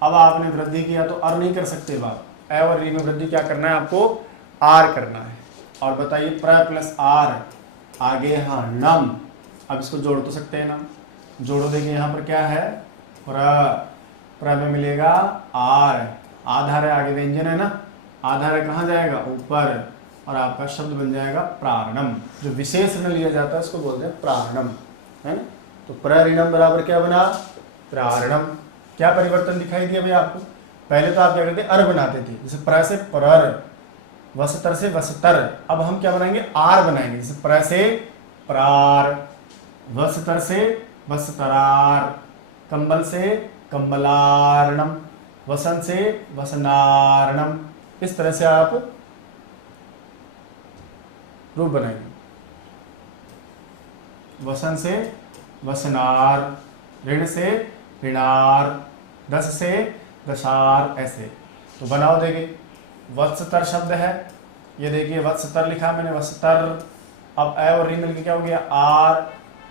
अब आपने वृद्धि किया तो अर नहीं कर सकते बाप, ए और री में वृद्धि क्या करना है आपको, आर करना है। और बताइए प्र प्लस आर, आगे हाँ नम। अब इसको जोड़ तो सकते हैं ना, जोड़ो, देखिए यहाँ पर क्या है, प्र में मिलेगा आर, आधार है, आगे व्यंजन है ना, आधार है कहाँ जाएगा, ऊपर, और आपका शब्द बन जाएगा प्रारणम। जो विशेष ऋण लिया जाता है उसको बोलते हैं प्रारणम, है ना। तो प्रऋणम बराबर क्या बना, प्रारणम। क्या परिवर्तन दिखाई दिया भाई आपको, पहले तो आप क्या करते अर बनाते थे, जैसे प्र से परर, वसतर से वसतर। अब हम क्या बनाएंगे, आर बनाएंगे, जैसे प्र से प्रार, वसतर से वसतरार, कंबल से कंबलार्णम, वसन से वसनार्णम। इस तरह से आप रूप बनाएंगे, वसन से वसनार, ऋण से ऋणार, दस से दशार, ऐसे। तो बनाओ, देखिए वत्सतर शब्द है, ये देखिए वत्सतर लिखा मैंने, वत्सतर। अब ए और री मिलकर क्या हो गया, आर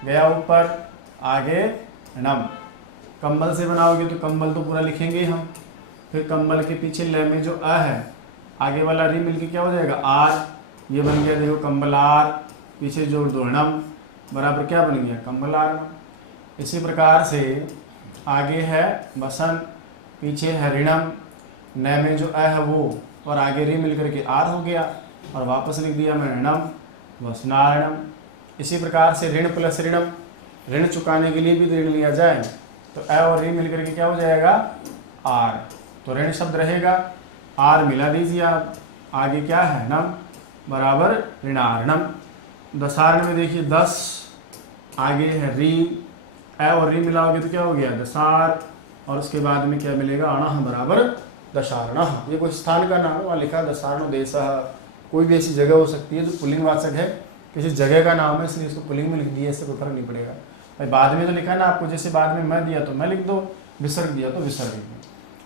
गया ऊपर, आगे नम। कंबल से बनाओगे तो कंबल तो पूरा लिखेंगे हम, फिर कंबल के पीछे ल में जो अ है, आगे वाला री मिलकर क्या हो जाएगा, आर, ये बन गया देखो कंबलार, पीछे जोड़ दो नम, बराबर क्या बन गया, कंबलार। इसी प्रकार से आगे है वसन, पीछे है ऋणम, न में जो अ है वो, और आगे री मिलकर के आर हो गया, और वापस लिख दिया मैं ऋणम वसनारणम। इसी प्रकार से ऋण प्लस ऋणम, ऋण चुकाने के लिए भी ऋण लिया जाए तो ए और री मिलकर के क्या हो जाएगा, आर। तो ऋण शब्द रहेगा, आर मिला दीजिए आप, आगे क्या है नम, बराबर ऋणार्णम। दशार्ण में देखिए 10, आगे है री, ए और री मिलाओगे तो क्या हो गया, दशार, और उसके बाद में क्या मिलेगा, अणः बराबर दशार्ण। ये कोई स्थान का नाम है, वहाँ लिखा दशार्ण देश, कोई भी ऐसी जगह हो सकती है जो पुल्लिंगवाचक है, किसी जगह का नाम है इसलिए इसको पुल्लिंग में लिख दिया, इससे कोई फर्क नहीं पड़ेगा भाई। बाद में तो लिखा है ना आपको, जैसे बाद में मैं दिया तो मैं लिख दो, विसर्ग दिया तो विसर्ग लिख दो।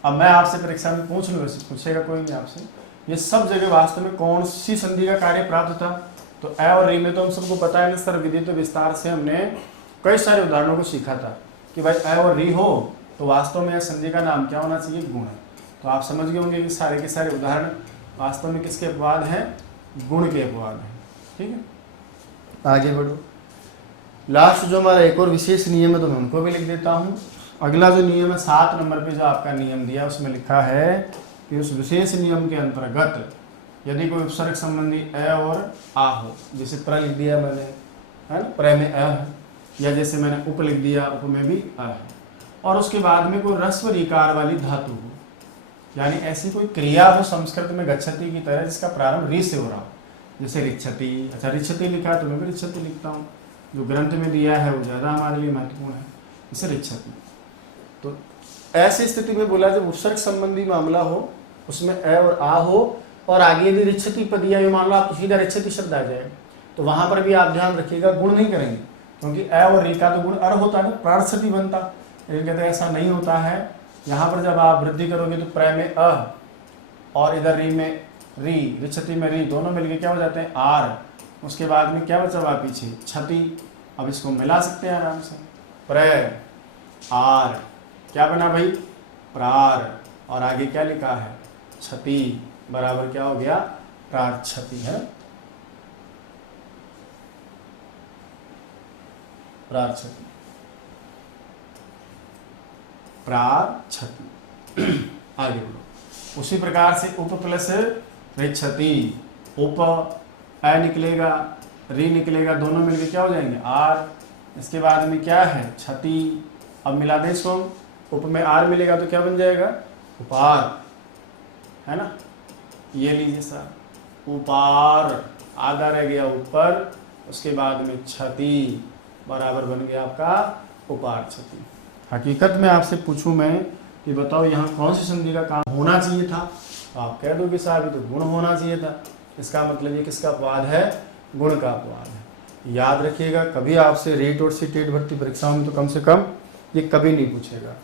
अब मैं आपसे परीक्षा में पूछ लूँ, वैसे पूछेगा कोई नहीं आपसे, ये सब जगह वास्तव में कौन सी संधि का कार्य प्राप्त था। तो ए और री में तो हम सबको पता है ना, सर विदित विस्तार से हमने कई सारे उदाहरणों को सीखा था कि भाई ए और री हो तो वास्तव में संधि का नाम क्या होना चाहिए, गुण। तो आप समझ गए होंगे कि सारे के सारे उदाहरण वास्तव में किसके अपवाद हैं, गुण के अपवाद हैं। ठीक है, आगे बढ़ो। लास्ट जो हमारा एक और विशेष नियम है तो मैं उनको भी लिख देता हूँ। अगला जो नियम है 7 नंबर पे जो आपका नियम दिया उसमें लिखा है कि उस विशेष नियम के अंतर्गत यदि कोई उपसर्ग संबंधी अ और आ हो, जैसे प्र लिख दिया मैंने, है ना, प्र में अ है, या जैसे मैंने उप लिख दिया, उप में भी अ है, और उसके बाद में कोई रस्व रिकार वाली धातु हो, यानी ऐसी कोई क्रिया हो संस्कृत में गच्छति की तरह जिसका प्रारंभ रि से हो रहा हो, जैसे रिच्छति। अच्छा, रिच्छति लिखा तो मैं भी रिच्छति लिखता हूँ, जो ग्रंथ में दिया है वो ज़्यादा हमारे लिए महत्वपूर्ण है, इसे रिच्छति। तो ऐसी स्थिति में बोला जब उपसर्ग संबंधी मामला हो, उसमें अ और आ हो, और आगे यदि रिच्छति पद या मान लो आप सीधा रिच्छति शब्द आ जाए, तो वहां पर भी आप ध्यान रखिएगा, गुण नहीं करेंगे, क्योंकि अ और रि का तो गुण अर होता है ना, प्रार्थति बनता, लेकिन कहते हैं ऐसा नहीं होता है। यहाँ पर जब आप वृद्धि करोगे तो प्र में अ और इधर री में री, रिच्छति में री, दोनों मिलके क्या हो जाते हैं आर, उसके बाद में क्या बचा हुआ पीछे छति। अब इसको मिला सकते हैं आराम से, प्र आर, क्या बना भाई प्रार, और आगे क्या लिखा है छति, बराबर क्या हो गया प्रार्थति है, प्रार्थति, प्रार्थति। आगे बोलो। उसी प्रकार से उप प्लस रिच्छति, उप अ निकलेगा, री निकलेगा, दोनों मिलके क्या हो जाएंगे आर, इसके बाद में क्या है छति। अब मिला दे इसको, उप में आर मिलेगा तो क्या बन जाएगा उपार, है ना, ये लीजिए सर उपार, आधा रह गया ऊपर, उसके बाद में छति, बराबर बन गया आपका उपार छति। हकीकत में आपसे पूछूं मैं कि बताओ यहाँ कौन सी संधि का काम होना चाहिए था, तो आप कह दोगे साहब ये तो गुण होना चाहिए था। इसका मतलब ये किसका अपवाद है, गुण का अपवाद है। याद रखिएगा, कभी आपसे रेट और सीटेट भर्ती परीक्षाओं में तो कम से कम ये कभी नहीं पूछेगा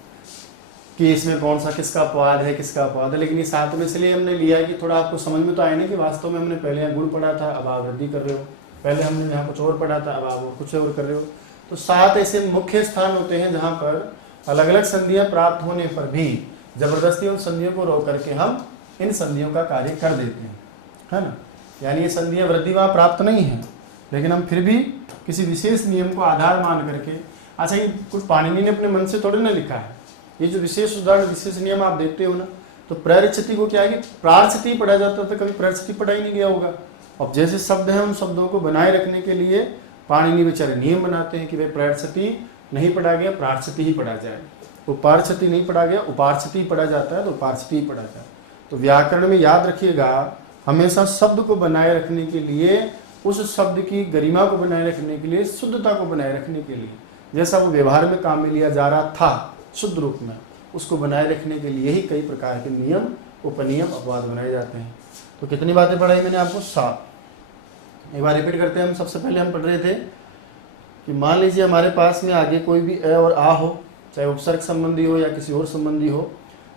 कि इसमें कौन सा किसका अपवाद है, किसका अपवाद है, लेकिन ये साथ में इसलिए हमने लिया है कि थोड़ा आपको समझ में तो आए ना कि वास्तव में हमने पहले यहाँ गुण पढ़ा था, अब आप वृद्धि कर रहे हो, पहले हमने यहाँ कुछ और पढ़ा था, अब आप कुछ और कर रहे हो। तो 7 ऐसे मुख्य स्थान होते हैं जहाँ पर अलग अलग संधियाँ प्राप्त होने पर भी जबरदस्ती उन संधियों को रोक करके हम इन संधियों का कार्य कर देते हैं, है ना। यानी ये संधियाँ वृद्धि वहाँ प्राप्त नहीं है, लेकिन हम फिर भी किसी विशेष नियम को आधार मान करके, अच्छा ये कुछ पाणिनि ने अपने मन से थोड़ी ना लिखा है, ये जो विशेष उदाहरण विशेष नियम आप देखते हो ना, तो प्ररिच्छति को क्या है कि प्रार्थति पढ़ा जाता था, कभी प्ररिच्छति पढ़ा ही नहीं गया होगा। अब जैसे शब्द हैं उन शब्दों को बनाए रखने के लिए पाणिनि बेचारे नियम बनाते हैं कि भाई प्ररिच्छति नहीं पढ़ा गया प्रार्थति ही पढ़ा जाए, उपार्थति नहीं पढ़ा गया उपार्थति पढ़ा जाता है तो उपार्थति ही पढ़ा जाए। तो व्याकरण में याद रखिएगा, हमेशा शब्द को बनाए रखने के लिए, उस शब्द की गरिमा को बनाए रखने के लिए, शुद्धता को बनाए रखने के लिए, जैसा वो व्यवहार में काम में लिया जा रहा था शुद्ध रूप में, उसको बनाए रखने के लिए ही कई प्रकार के नियम उपनियम अपवाद बनाए जाते हैं। तो कितनी बातें पढ़ाई मैंने आपको 7। एक बार रिपीट करते हैं। हम सबसे पहले हम पढ़ रहे थे कि मान लीजिए हमारे पास में आगे कोई भी अ और आ हो, चाहे उपसर्ग संबंधी हो या किसी और संबंधी हो,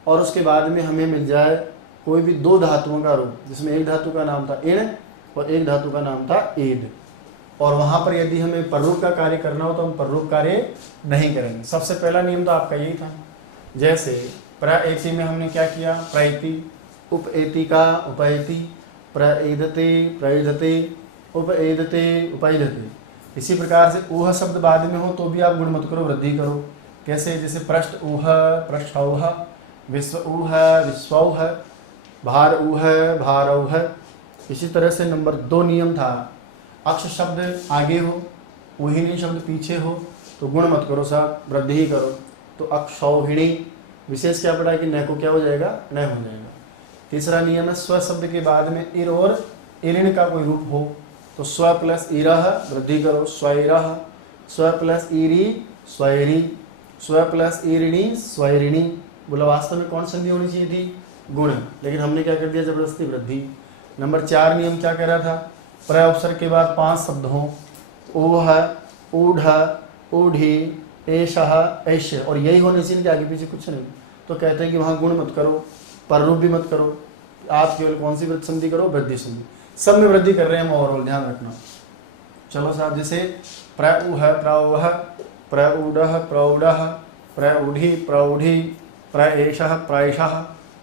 और उसके बाद में हमें मिल जाए कोई भी 2 धातुओं का रूप, जिसमें एक धातु का नाम था इण और एक धातु का नाम था एद, और वहाँ पर यदि हमें पररूप का कार्य करना हो तो हम पररूप कार्य नहीं करेंगे। सबसे पहला नियम तो आपका यही था, जैसे प्रएति में हमने क्या किया प्रैति, उपएति का उपैति, प्रएदते प्रैदते, उपएदते उपैदते। इसी प्रकार से ऊह शब्द बाद में हो तो भी आप गुण मत करो, वृद्धि करो। कैसे, जैसे पृष्ठ ऊह पृष्ठौह, विश्व ऊह विश्वौह, भार ऊह भारौह। इसी तरह से नंबर 2 नियम था, अक्ष शब्द आगे हो ऊहिणी शब्द पीछे हो तो गुण मत करो साहब, वृद्धि ही करो। तो अक्षौहिणी विशेष क्या पड़ा कि न को क्या हो जाएगा, न हो जाएगा। तीसरा नियम है स्व शब्द के बाद में इर और इऋण का कोई रूप हो तो स्व प्लस इरह वृद्धि करो, स्वैरह, स्व प्लस इरी स्वैरी, स्व प्लस इरिणी स्वैरिणी। बोला वास्तव में कौन संधि होनी चाहिए थी, गुण, लेकिन हमने क्या कर दिया जबरदस्ती वृद्धि। नंबर 4 नियम क्या कह रहा था, प्र उपसर्ग के बाद 5 शब्द हों, ऊह ऊढ़ ऊढ़ी एषः ऐश्य, और यही होने चाहिए कि आगे पीछे कुछ नहीं। तो कहते हैं कि वहाँ गुण मत करो, पररूप भी मत करो, आप केवल कौन सी वृद्धि संधि करो, वृद्धि संधि। सब में वृद्धि कर रहे हैं हम, ओवरऑल ध्यान रखना। चलो साहब, जैसे प्रऊह प्रौह, प्रऊढ़ प्रौढ़, प्रऊढ़ी प्रौढ़ी, प्रएषः प्रैषः,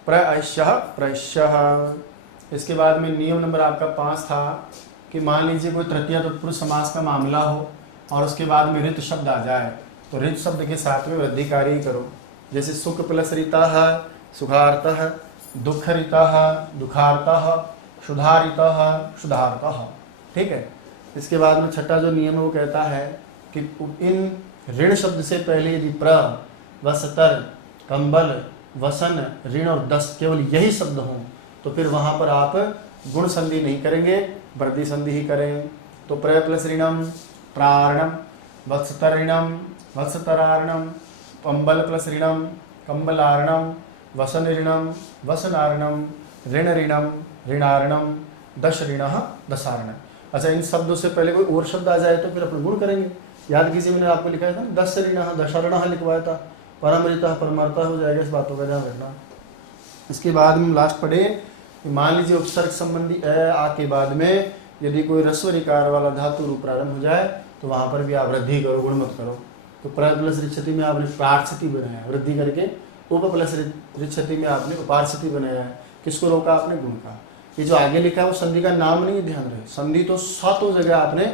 प्रऐष्यः प्रैष्यः। इसके बाद में नियम नंबर आपका 5 था कि मान लीजिए कोई तृतीय तत्पुरुष समास का मामला हो और उसके बाद में ऋत शब्द आ जाए तो ऋत शब्द के साथ में वृद्धि कार्य करो। जैसे सुख प्लस ऋतः सुखार्तः, दुख ऋतः दुखार्तः, सुधारितः सुधारतः। ठीक है। इसके बाद में छठा जो नियम है वो कहता है कि इन ऋण शब्द से पहले यदि प्र, वस्तर, कंबल, वसन, ऋण और दस केवल यही शब्द हों तो फिर वहाँ पर आप गुण संधि नहीं करेंगे, वृद्धि संधि ही करेंगे। तो प्र प्लस ऋणम प्रारणम, वत्सतर ऋणम वत्सतरारणम, कंबल प्लस ऋणम कंबलारणम, वसन ऋणम वसनारणम, ऋण ऋणम ऋणारणम, दश ऋणः दशारणम। अच्छा, इन शब्दों से पहले कोई और शब्द आ जाए तो फिर अपन गुण करेंगे। याद कीजिए, मैंने आपको लिखा था ना, दश ऋणः दशारणः लिखवाया था, परमृतः परमार्था हो जाएगा, इस बातों का ध्यान रखना। इसके बाद हम लास्ट पढ़े कि मान लीजिए उपसर्ग संबंधी अ आ के बाद में यदि कोई ह्रस्व ऋकार वाला धातु रूप प्रारंभ हो जाए तो वहां पर भी आप वृद्धि करो, गुण मत करो। तो प्र प्लस ऋक्षति में आपने प्रार्थति बनाया वृद्धि करके, उप प्लस ऋक्षति में आपने उपार्थति बनाया है। किसको रोका आपने? गुण का। ये जो आगे लिखा है वो संधि का नाम नहीं, ध्यान रहे। संधि तो सातों जगह आपने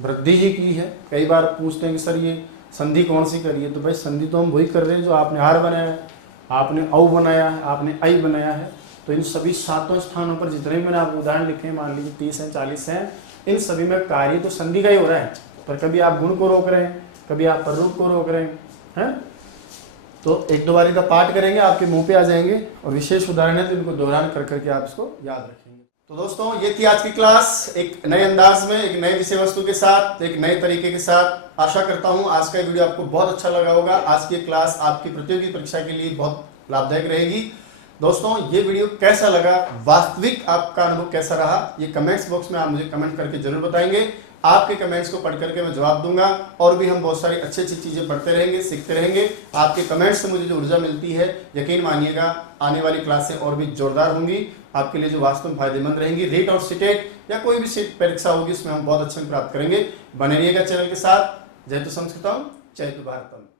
वृद्धि ही की है। कई बार पूछते हैं कि सर ये संधि कौन सी करी है, तो भाई संधि तो हम वही कर रहे हैं जो आपने हार बनाया है, आपने औ बनाया है, आपने ऐ बनाया है। तो इन सभी सातों स्थानों पर जितने भी मैंने आपको उदाहरण लिखे हैं, मान लीजिए 30 हैं 40 हैं, इन सभी में कार्य तो संधि का ही हो रहा है। पर कभी आप गुण को रोक रहे हैं, कभी आप प्ररूप को रोक रहे हैं। तो एक दो बारी का पाठ करेंगे, आपके मुंह पे आ जाएंगे, और विशेष उदाहरण है तो इनको दोहरान कर करके आप इसको याद रखेंगे। तो दोस्तों, ये थी आज की क्लास, एक नए अंदाज में, एक नए विषय वस्तु के साथ, एक नए तरीके के साथ। आशा करता हूं आज का वीडियो आपको बहुत अच्छा लगा होगा। आज की क्लास आपकी प्रतियोगी परीक्षा के लिए बहुत लाभदायक रहेगी। दोस्तों, ये वीडियो कैसा लगा, वास्तविक आपका अनुभव कैसा रहा, ये कमेंट्स बॉक्स में आप मुझे कमेंट करके जरूर बताएंगे। आपके कमेंट्स को पढ़ करके मैं जवाब दूंगा, और भी हम बहुत सारी अच्छी अच्छी चीजें पढ़ते रहेंगे, सीखते रहेंगे। आपके कमेंट्स से मुझे जो ऊर्जा मिलती है, यकीन मानिएगा आने वाली क्लासें और भी जोरदार होंगी, आपके लिए जो वास्तव में फायदेमंद रहेंगी। रीट और सीटेट या कोई भी सीट परीक्षा होगी उसमें हम बहुत अच्छे प्राप्त करेंगे। बने रहिएगा चैनल के साथ। जय तो संस्कृतम, जय तो भारतम।